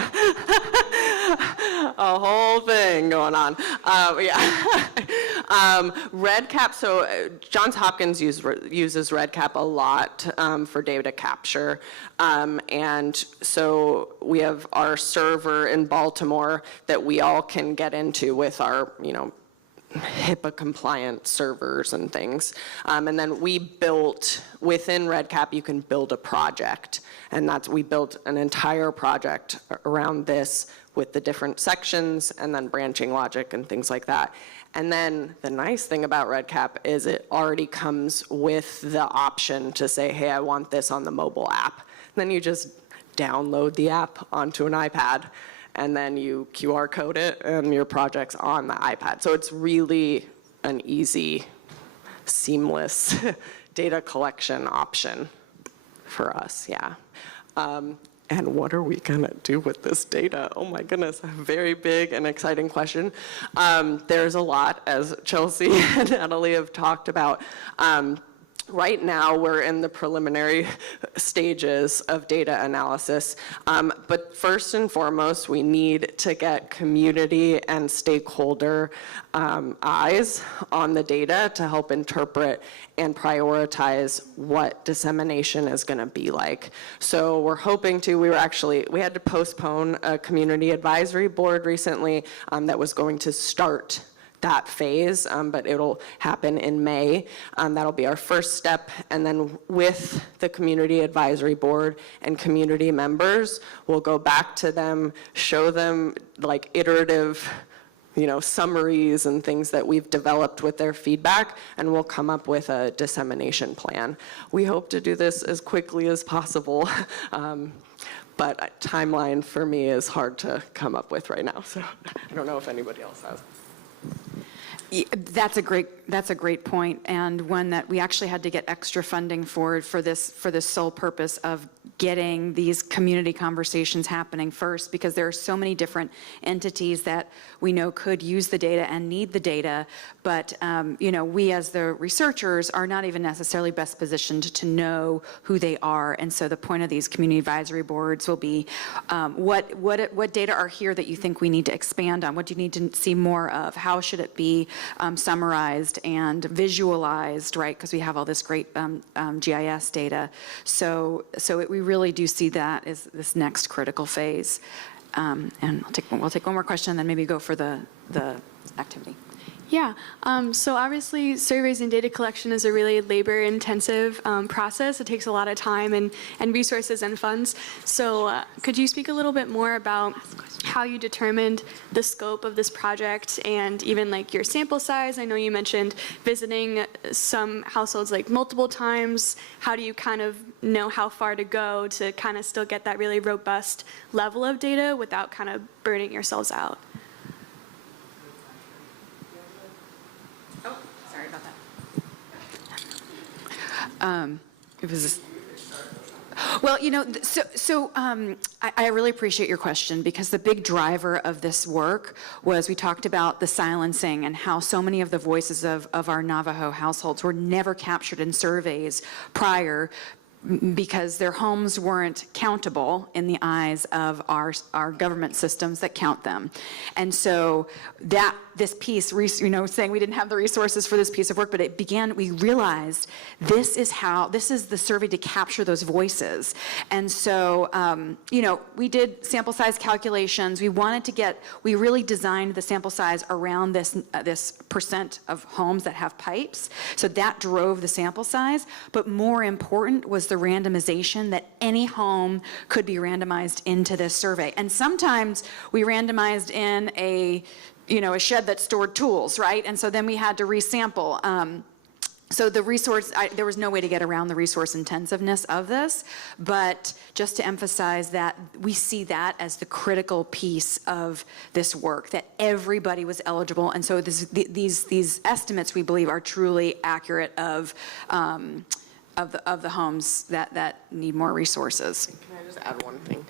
whole thing going on. Yeah. RedCap, so Johns Hopkins uses RedCap a lot for data capture. And so we have our server in Baltimore that we all can get into with our, HIPAA compliant servers and things. And then we built, within RedCap, you can build a project. And we built an entire project around this with the different sections and then branching logic and things like that. And then the nice thing about RedCap is it already comes with the option to say, hey, I want this on the mobile app. And then you just download the app onto an iPad, and then you QR code it, and your project's on the iPad. So it's really an easy, seamless data collection option for us, yeah. And what are we gonna do with this data? Oh my goodness, a very big and exciting question. There's a lot, as Chelsea and Natalie have talked about. Right now, we're in the preliminary stages of data analysis. But first and foremost, we need to get community and stakeholder eyes on the data to help interpret and prioritize what dissemination is going to be like. So we're hoping to, we had to postpone a community advisory board recently that was going to start that phase, but it'll happen in May. That'll be our first step. And then with the community advisory board and community members, we'll go back to them, show them like iterative summaries and things that we've developed with their feedback, and we'll come up with a dissemination plan. We hope to do this as quickly as possible, but a timeline for me is hard to come up with right now, so I don't know if anybody else has. Yeah, that's a great point, and one that we actually had to get extra funding for this sole purpose of getting these community conversations happening first, because there are so many different entities that we know could use the data and need the data, but we as the researchers are not even necessarily best positioned to know who they are. And so the point of these community advisory boards will be what data are here that you think we need to expand on? What do you need to see more of? How should it be summarized and visualized, right? Because we have all this great GIS data. So we really do see that as this next critical phase. And we'll take one more question and then maybe go for the activity. Yeah, so obviously surveys and data collection is a really labor-intensive process. It takes a lot of time and resources and funds. So could you speak a little bit more about how you determined the scope of this project and even like your sample size? I know you mentioned visiting some households like multiple times. How do you kind of know how far to go to kind of still get that really robust level of data without kind of burning yourselves out? It was. Well, I really appreciate your question, because the big driver of this work was we talked about the silencing and how so many of the voices of our Navajo households were never captured in surveys prior, because their homes weren't countable in the eyes of our government systems that count them. And so this piece, saying we didn't have the resources for this piece of work, but we realized this is the survey to capture those voices. And so, we did sample size calculations. We really designed the sample size around this percent of homes that have pipes. So that drove the sample size. But more important was the randomization, that any home could be randomized into this survey. And sometimes we randomized in a shed that stored tools, right? And so then we had to resample. So there was no way to get around the resource intensiveness of this, but just to emphasize that we see that as the critical piece of this work, that everybody was eligible. And so these estimates, we believe, are truly accurate of the homes that need more resources. Can I just add one thing?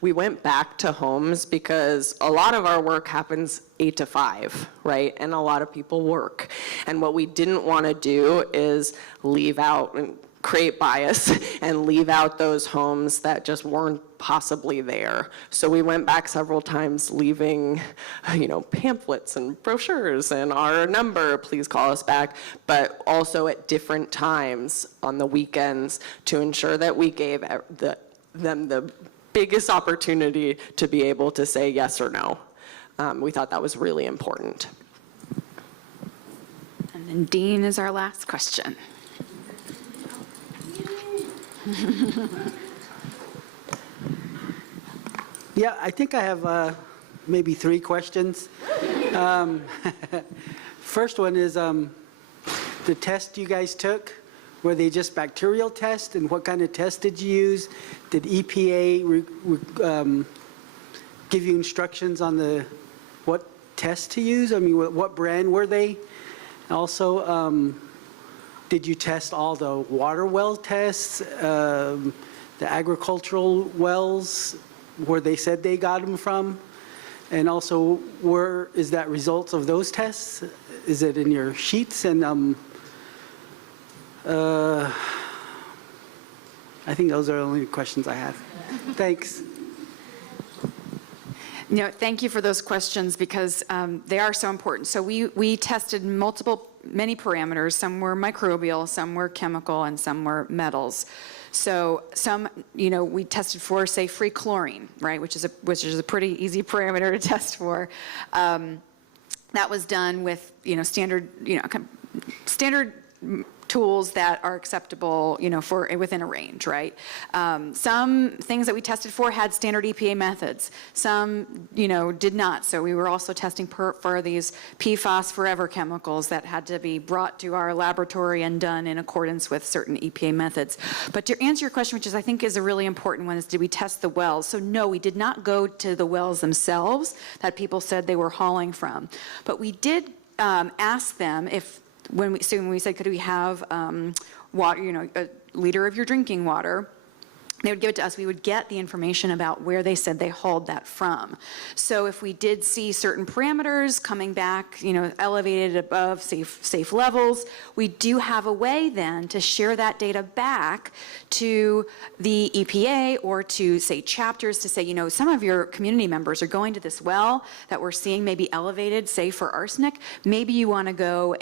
We went back to homes because a lot of our work happens 8 to 5, right? And a lot of people work. And what we didn't want to do is leave out create bias and leave out those homes that just weren't possibly there. So we went back several times leaving, pamphlets and brochures and our number, please call us back, but also at different times on the weekends to ensure that we gave them the biggest opportunity to be able to say yes or no. We thought that was really important. And then Dean is our last question. Yeah, I think I have maybe 3 questions. First one is the test you guys took, were they just bacterial tests, and what kind of test did you use? Did EPA give you instructions on what test to use? I mean, what brand were they? Also, did you test all the water well tests, the agricultural wells, where they said they got them from? And also, is that results of those tests? Is it in your sheets? And I think those are the only questions I have. Thanks. Thank you for those questions because they are so important. So we tested many parameters. Some were microbial, some were chemical, and some were metals. So some, we tested for, say, free chlorine, right, which is a pretty easy parameter to test for. That was done with, standard tools that are acceptable, for within a range, right? Some things that we tested for had standard EPA methods. Some, did not. So we were also testing for these PFAS forever chemicals that had to be brought to our laboratory and done in accordance with certain EPA methods. But to answer your question, which I think is a really important one, is did we test the wells? So no, we did not go to the wells themselves that people said they were hauling from. But we did ask them when we said, could we have water, a liter of your drinking water, they would give it to us. We would get the information about where they said they hauled that from. So if we did see certain parameters coming back, elevated above safe levels, we do have a way then to share that data back to the EPA or to, say, chapters to say, some of your community members are going to this well that we're seeing maybe elevated, say, for arsenic. Maybe you want to go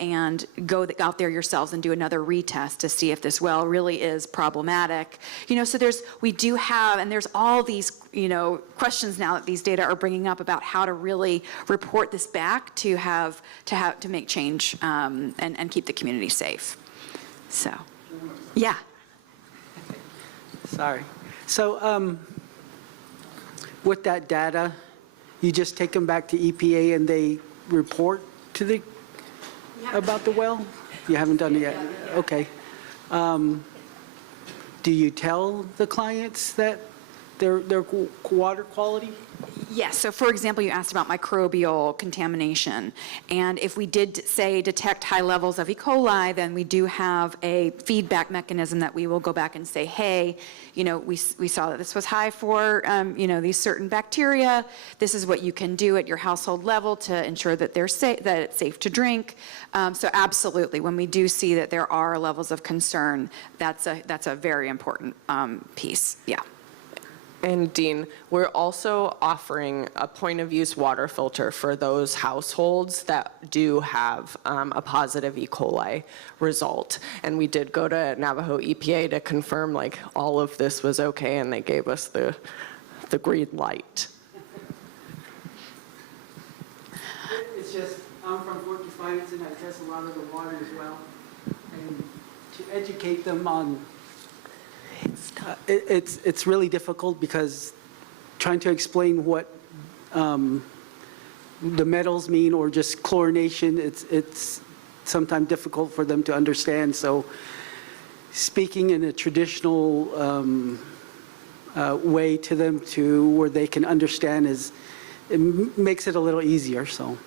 out there yourselves and do another retest to see if this well really is problematic. So we do have, and there's all these, questions now that these data are bringing up about how to really report this back to make change and keep the community safe. So, yeah. Sorry. So with that data, you just take them back to EPA and they report to about the well? You haven't done it yet? Okay. Do you tell the clients that their water quality? Yes. So, for example, you asked about microbial contamination. And if we did, say, detect high levels of E. coli, then we do have a feedback mechanism that we will go back and say, hey, we saw that this was high for, these certain bacteria. This is what you can do at your household level to ensure that that it's safe to drink. So absolutely, when we do see that there are levels of concern, that's a very important piece. Yeah. And Dean, we're also offering a point-of-use water filter for those households that do have a positive E. coli result. And we did go to Navajo EPA to confirm all of this was okay, and they gave us the green light. It's just, I'm from Fort Defiance and I test a lot of the water as well. And to educate them on it's really difficult because trying to explain what the metals mean or just chlorination, it's sometimes difficult for them to understand. So speaking in a traditional way to them to where they can understand it makes it a little easier. So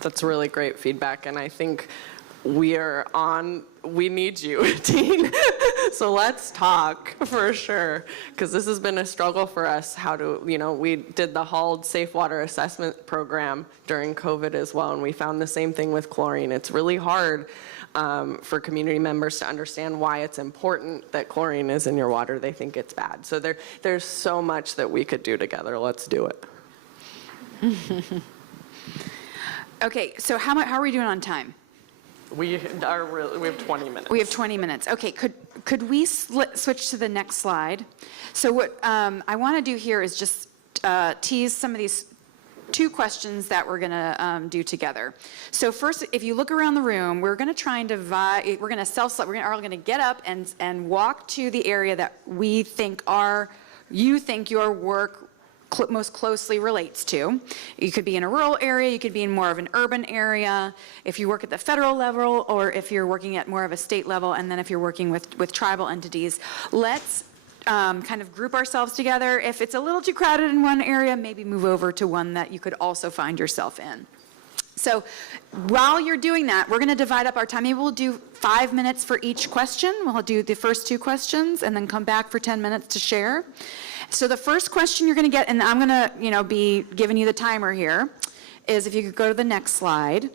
that's really great feedback, and I think we need you, Dean. So let's talk for sure, because this has been a struggle for us. We did the hauled safe water assessment program during COVID as well, and we found the same thing with chlorine. It's really hard for community members to understand why it's important that chlorine is in your water. They think it's bad. So there's so much that we could do together. Let's do it. Okay, so how are we doing on time? We have 20 minutes. We have 20 minutes. Okay, could we switch to the next slide? So what I want to do here is just tease some of these 2 questions that we're going to do together. So first, if you look around the room, we're going to try and divide, we're going to self-select, we're all going to get up and walk to the area that we think you think your work most closely relates to. You could be in a rural area, you could be in more of an urban area, if you work at the federal level, or if you're working at more of a state level, and then if you're working with tribal entities. Let's kind of group ourselves together. If it's a little too crowded in one area, maybe move over to one that you could also find yourself in. So while you're doing that, we're going to divide up our time. Maybe we'll do 5 minutes for each question. We'll do the first 2 questions and then come back for 10 minutes to share. So the first question you're going to get, and I'm going to be giving you the timer here, is if you could go to the next slide.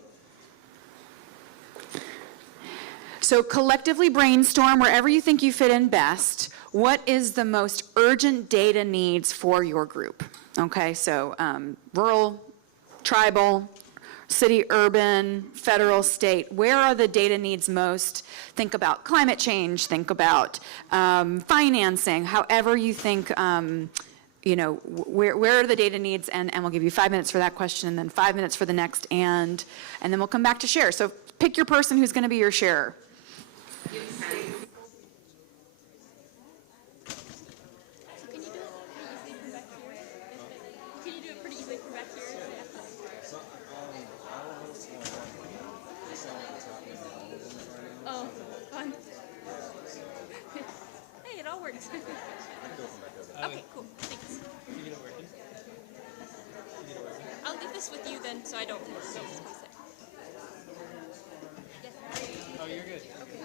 So collectively brainstorm wherever you think you fit in best. What is the most urgent data needs for your group? Okay, so rural, tribal, city, urban, federal, state, where are the data needs most? Think about climate change, think about financing, however you think, where are the data needs, and we'll give you 5 minutes for that question, and then 5 minutes for the next, and then we'll come back to share. So pick your person who's going to be your sharer. Okay, cool. Thanks. I'll leave this with you then, so I don't pass it. Yeah. Oh, you're good. Okay.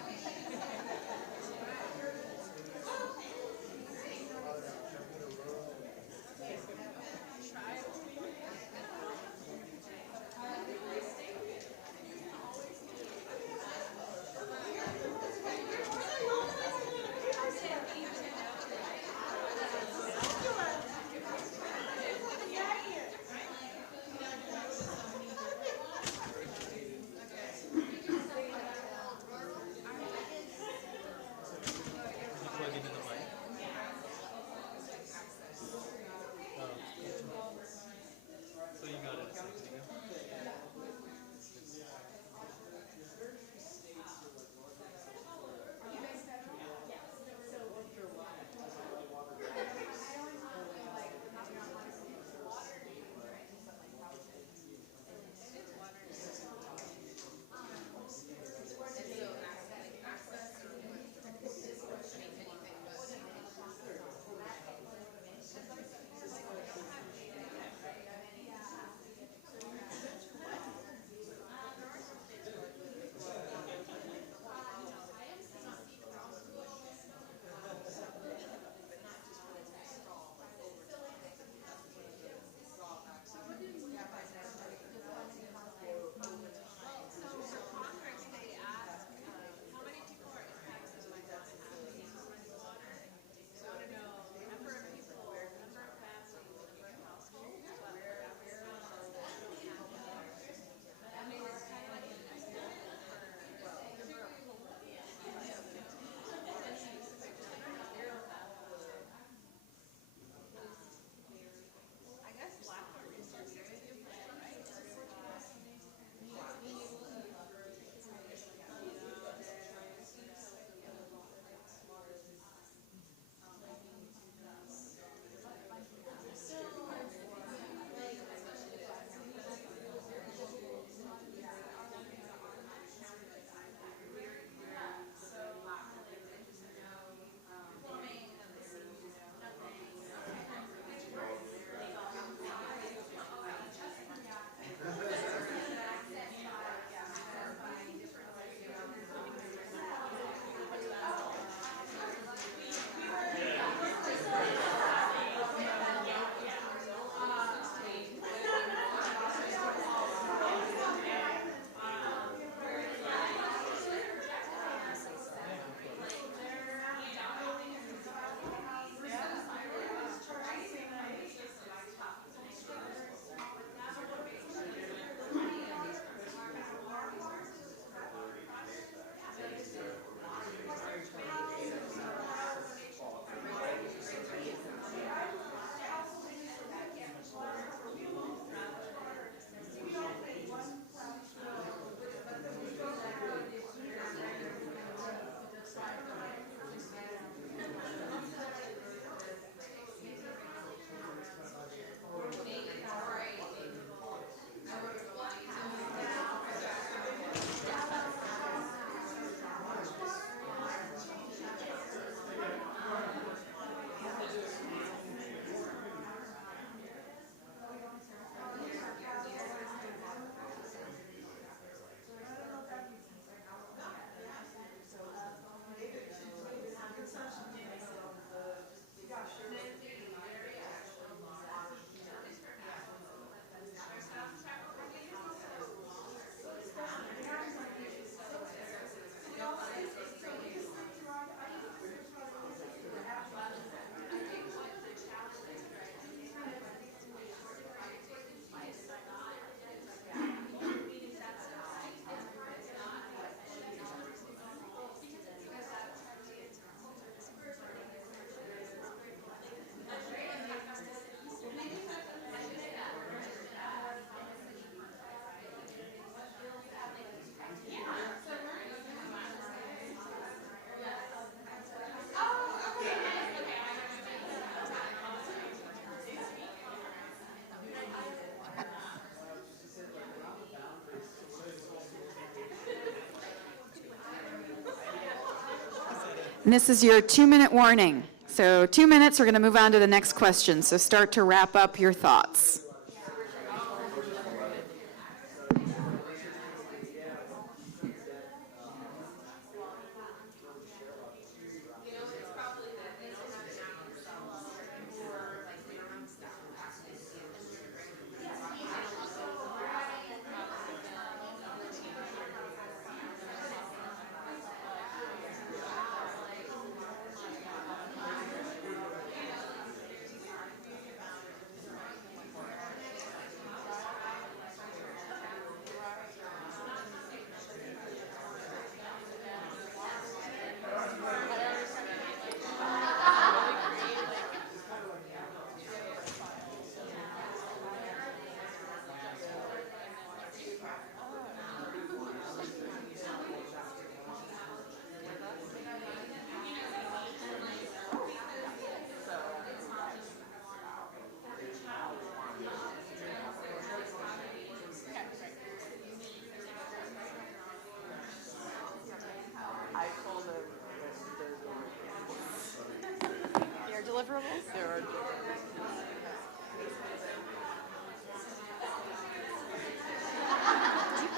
And this is your 2-minute warning. So 2 minutes, we're going to move on to the next question. So start to wrap up your thoughts.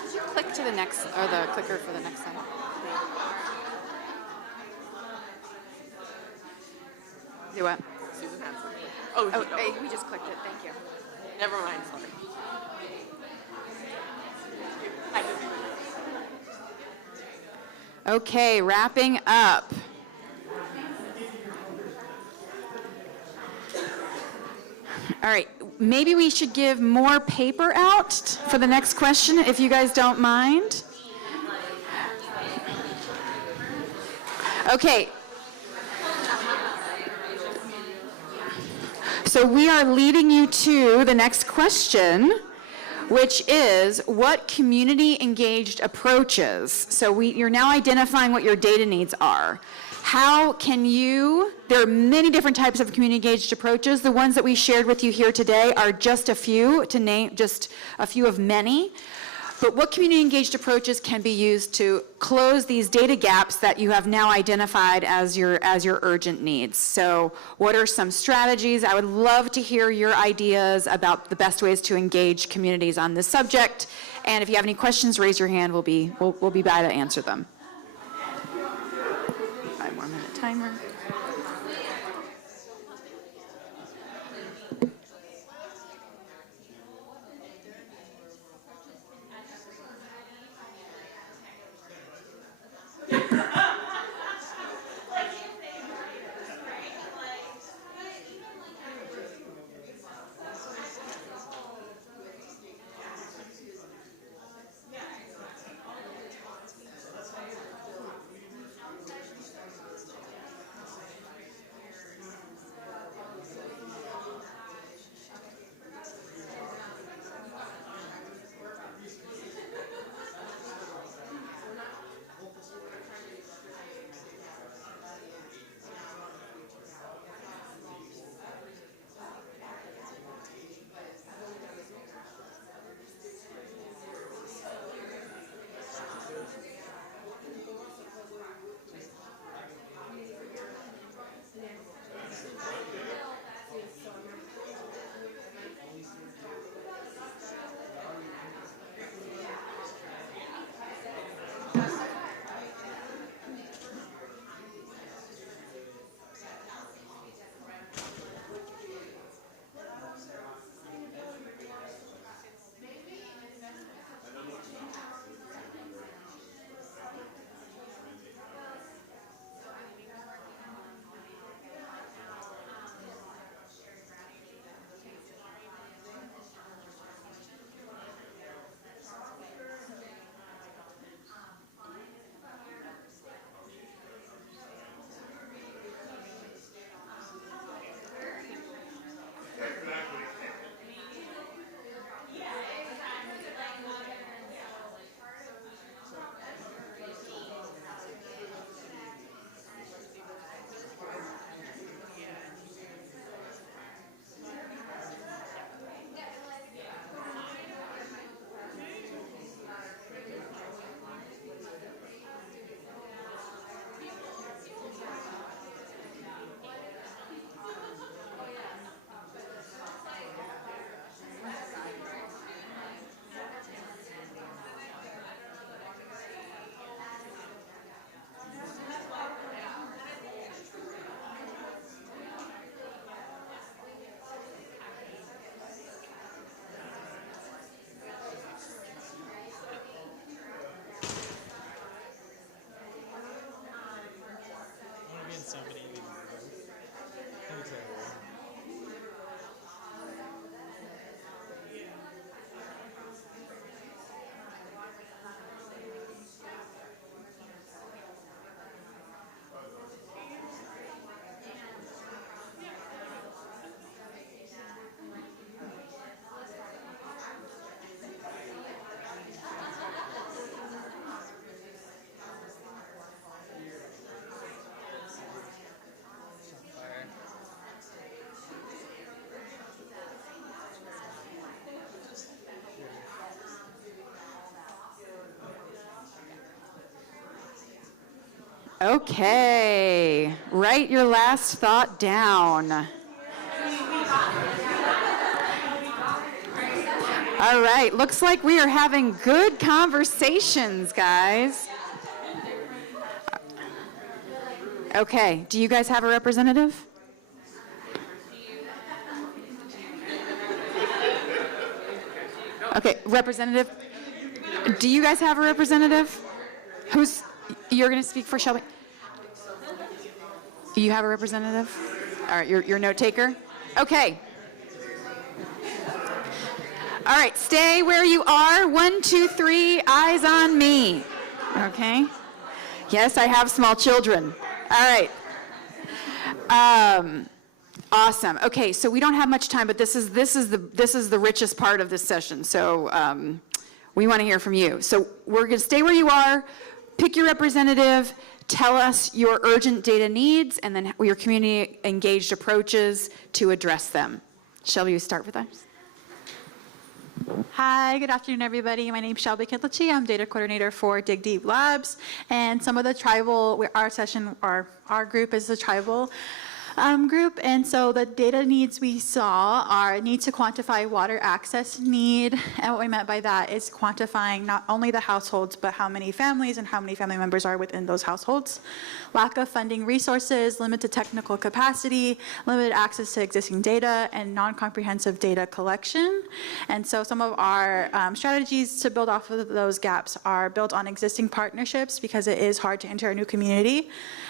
Did you click to the next, or the clicker for the next slide? Do what? Susan has something. Oh, hey, we just clicked it. Thank you. Never mind, sorry. Okay, wrapping up. All right, maybe we should give more paper out for the next question, if you guys don't mind. Okay. So we are leading you to the next question, which is what community engaged approaches. So you're now identifying what your data needs are. How can you, there are many different types of community engaged approaches. The ones that we shared with you here today are just a few, to name just a few of many. But what community engaged approaches can be used to close these data gaps that you have now identified as your urgent needs? So what are some strategies? I would love to hear your ideas about the best ways to engage communities on this subject. And if you have any questions, raise your hand. We'll be by to answer them. 5 more minute timer. Okay, write your last thought down. All right, looks like we are having good conversations, guys. Okay, do you guys have a representative? Okay, representative, do you guys have a representative? You're going to speak for Shelby? You have a representative? All right, your note taker? Okay. All right, stay where you are. 1, 2, 3, eyes on me. Okay. Yes, I have small children. All right. Awesome. Okay, so we don't have much time, but this is the richest part of this session. So we want to hear from you. So we're going to stay where you are. Pick your representative. Tell us your urgent data needs, and then your community engaged approaches to address them. Shelby, you start with us. Hi, good afternoon, everybody. My name is Shelby Kitlachi. I'm data coordinator for Dig Deep Labs, and some of the tribal, our group is the tribal group, and so the data needs we saw are need to quantify water access need, and what we meant by that is quantifying not only the households, but how many families and how many family members are within those households. Lack of funding resources, limited technical capacity, limited access to existing data, and non-comprehensive data collection. And so some of our strategies to build off of those gaps are built on existing partnerships, because it is hard to enter a new community,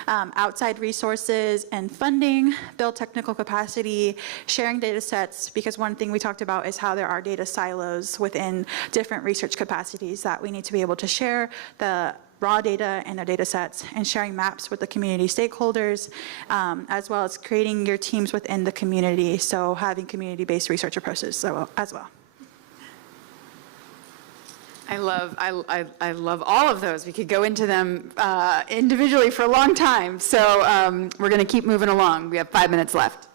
outside resources and funding, build technical capacity, sharing data sets, because one thing we talked about is how there are data silos within different research capacities that we need to be able to share the raw data and the data sets, and sharing maps with the community stakeholders, as well as creating your teams within the community, so having community-based research approaches as well. I love all of those. We could go into them individually for a long time. So we're going to keep moving along. We have 5 minutes left.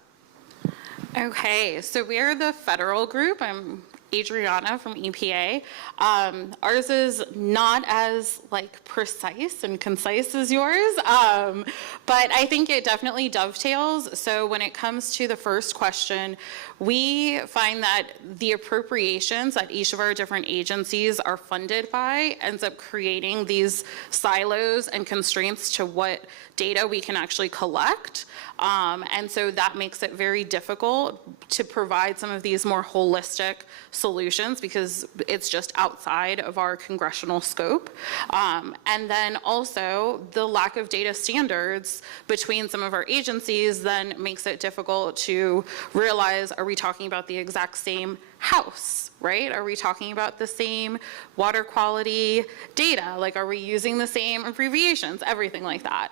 Okay, so we are the federal group. I'm Adriana from EPA. Ours is not as precise and concise as yours, but I think it definitely dovetails. So when it comes to the first question, we find that the appropriations that each of our different agencies are funded by ends up creating these silos and constraints to what data we can actually collect. And so that makes it very difficult to provide some of these more holistic solutions, because it's just outside of our congressional scope. And then also the lack of data standards between some of our agencies then makes it difficult to realize, are we talking about the exact same house, right? Are we talking about the same water quality data? Are we using the same abbreviations? Everything like that.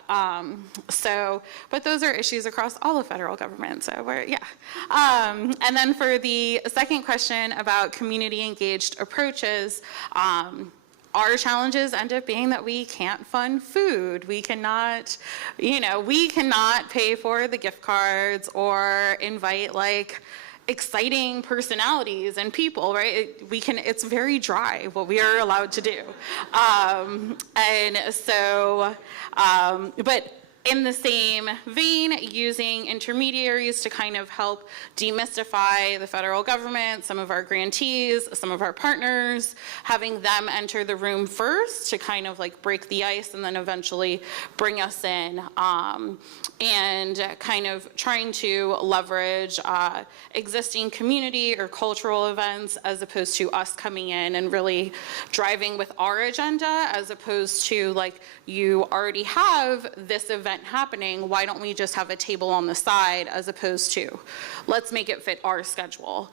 But those are issues across all of federal government, so and then for the second question about community engaged approaches, our challenges end up being that we can't fund food. We cannot, we cannot pay for the gift cards or invite exciting personalities and people, right? It's very dry what we are allowed to do. But in the same vein, using intermediaries to kind of help demystify the federal government, some of our grantees, some of our partners, having them enter the room first to kind of break the ice and then eventually bring us in, and kind of trying to leverage existing community or cultural events as opposed to us coming in and really driving with our agenda, as opposed to you already have this event happening, why don't we just have a table on the side, as opposed to let's make it fit our schedule.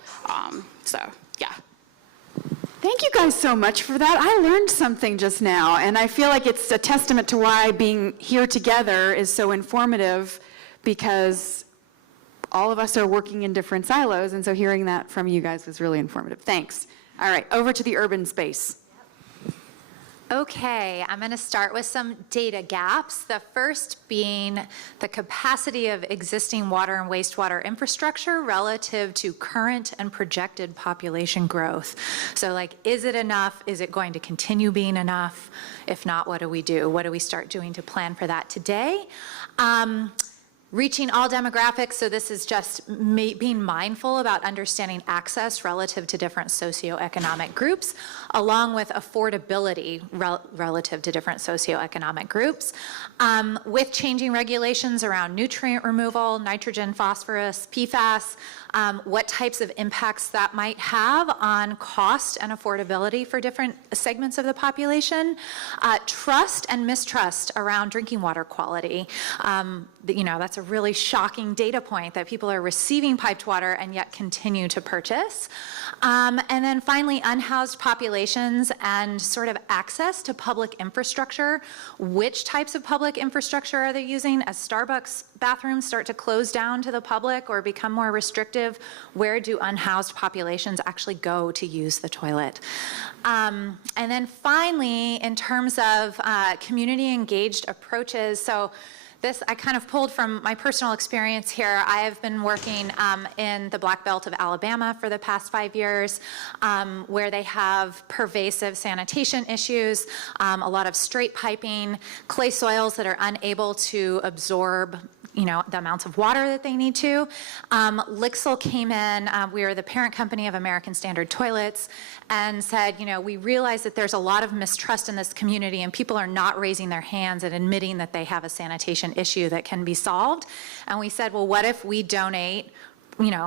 Thank you guys so much for that. I learned something just now, and I feel like it's a testament to why being here together is so informative, because all of us are working in different silos, and so hearing that from you guys was really informative. Thanks. All right, over to the urban space. Okay, I'm going to start with some data gaps. The first being the capacity of existing water and wastewater infrastructure relative to current and projected population growth. So like, is it enough? Is it going to continue being enough? If not, what do we do? What do we start doing to plan for that today? Reaching all demographics, so this is just being mindful about understanding access relative to different socioeconomic groups, along with affordability relative to different socioeconomic groups, with changing regulations around nutrient removal, nitrogen, phosphorus, PFAS, what types of impacts that might have on cost and affordability for different segments of the population, trust and mistrust around drinking water quality. That's a really shocking data point that people are receiving piped water and yet continue to purchase. And then finally, unhoused populations and sort of access to public infrastructure. Which types of public infrastructure are they using? As Starbucks bathrooms start to close down to the public or become more restrictive, where do unhoused populations actually go to use the toilet? And then finally, in terms of community engaged approaches, so this I kind of pulled from my personal experience here. I have been working in the Black Belt of Alabama for the past 5 years, where they have pervasive sanitation issues, a lot of straight piping, clay soils that are unable to absorb the amounts of water that they need to. Lixil came in, we are the parent company of American Standard Toilets, and said, we realize that there's a lot of mistrust in this community and people are not raising their hands and admitting that they have a sanitation issue that can be solved. And we said, well, what if we donate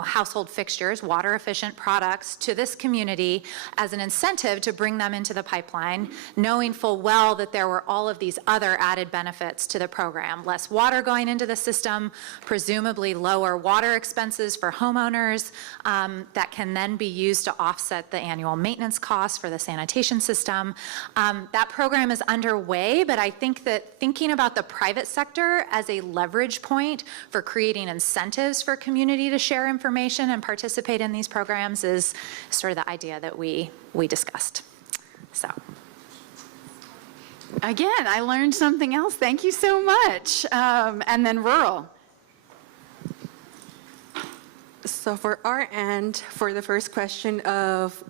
household fixtures, water efficient products to this community as an incentive to bring them into the pipeline, knowing full well that there were all of these other added benefits to the program. Less water going into the system, presumably lower water expenses for homeowners that can then be used to offset the annual maintenance costs for the sanitation system. That program is underway, but I think that thinking about the private sector as a leverage point for creating incentives for community to share information and participate in these programs is sort of the idea that we discussed. So. Again, I learned something else. Thank you so much. And then rural. So for our end, for the first question of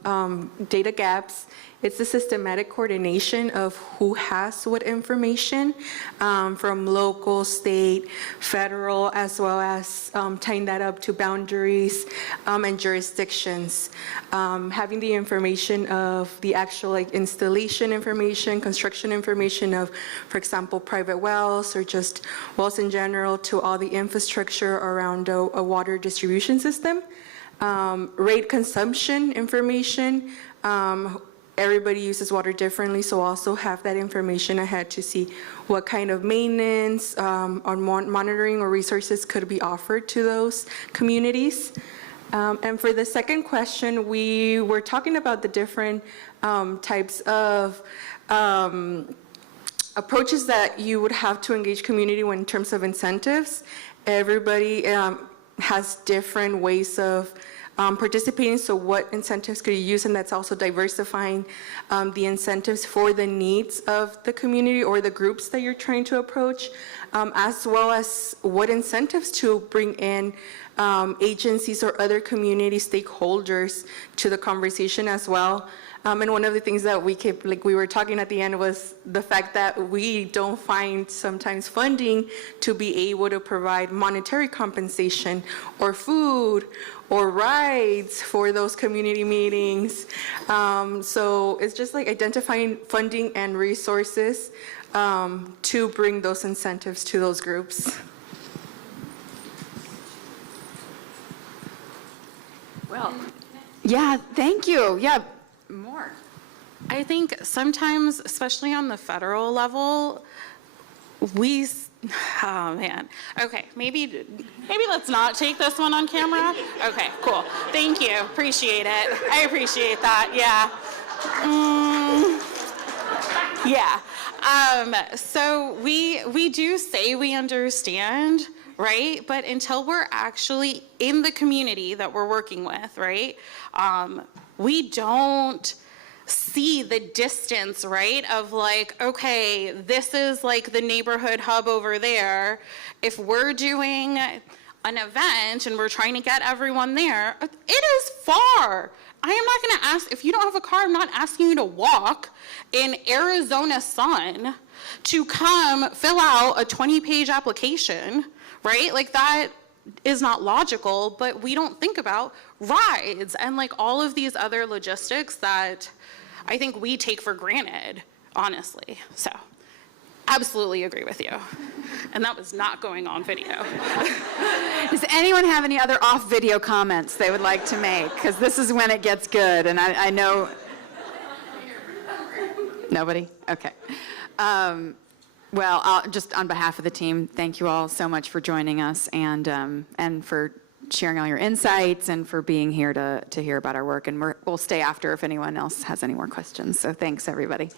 data gaps, it's the systematic coordination of who has what information from local, state, federal, as well as tying that up to boundaries and jurisdictions. Having the information of the actual installation information, construction information of, for example, private wells or just wells in general, to all the infrastructure around a water distribution system. Rate consumption information. Everybody uses water differently, so also have that information ahead to see what kind of maintenance or monitoring or resources could be offered to those communities. And for the second question, we were talking about the different types of approaches that you would have to engage community in terms of incentives. Everybody has different ways of participating, so what incentives could you use? And that's also diversifying the incentives for the needs of the community or the groups that you're trying to approach, as well as what incentives to bring in agencies or other community stakeholders to the conversation as well. And one of the things that we kept, we were talking at the end, was the fact that we don't find sometimes funding to be able to provide monetary compensation or food or rides for those community meetings. So it's just identifying funding and resources to bring those incentives to those groups. Well, yeah, thank you. Yeah. More. I think sometimes, especially on the federal level, oh man. Okay, maybe let's not take this one on camera. Okay, cool. Thank you. Appreciate it. I appreciate that. Yeah. Yeah. So we do say we understand, right? But until we're actually in the community that we're working with, right? We don't see the distance, right? Of like, okay, this is like the neighborhood hub over there. If we're doing an event and we're trying to get everyone there, it is far. I am not going to ask, if you don't have a car, I'm not asking you to walk in Arizona sun to come fill out a 20-page application, right? Like that is not logical, but we don't think about rides and like all of these other logistics that I think we take for granted, honestly. So absolutely agree with you. And that was not going on video. Does anyone have any other off-video comments they would like to make? Because this is when it gets good, and I know... Nobody? Okay. Well, just on behalf of the team, thank you all so much for joining us and for sharing all your insights and for being here to hear about our work. And we'll stay after if anyone else has any more questions. So thanks, everybody.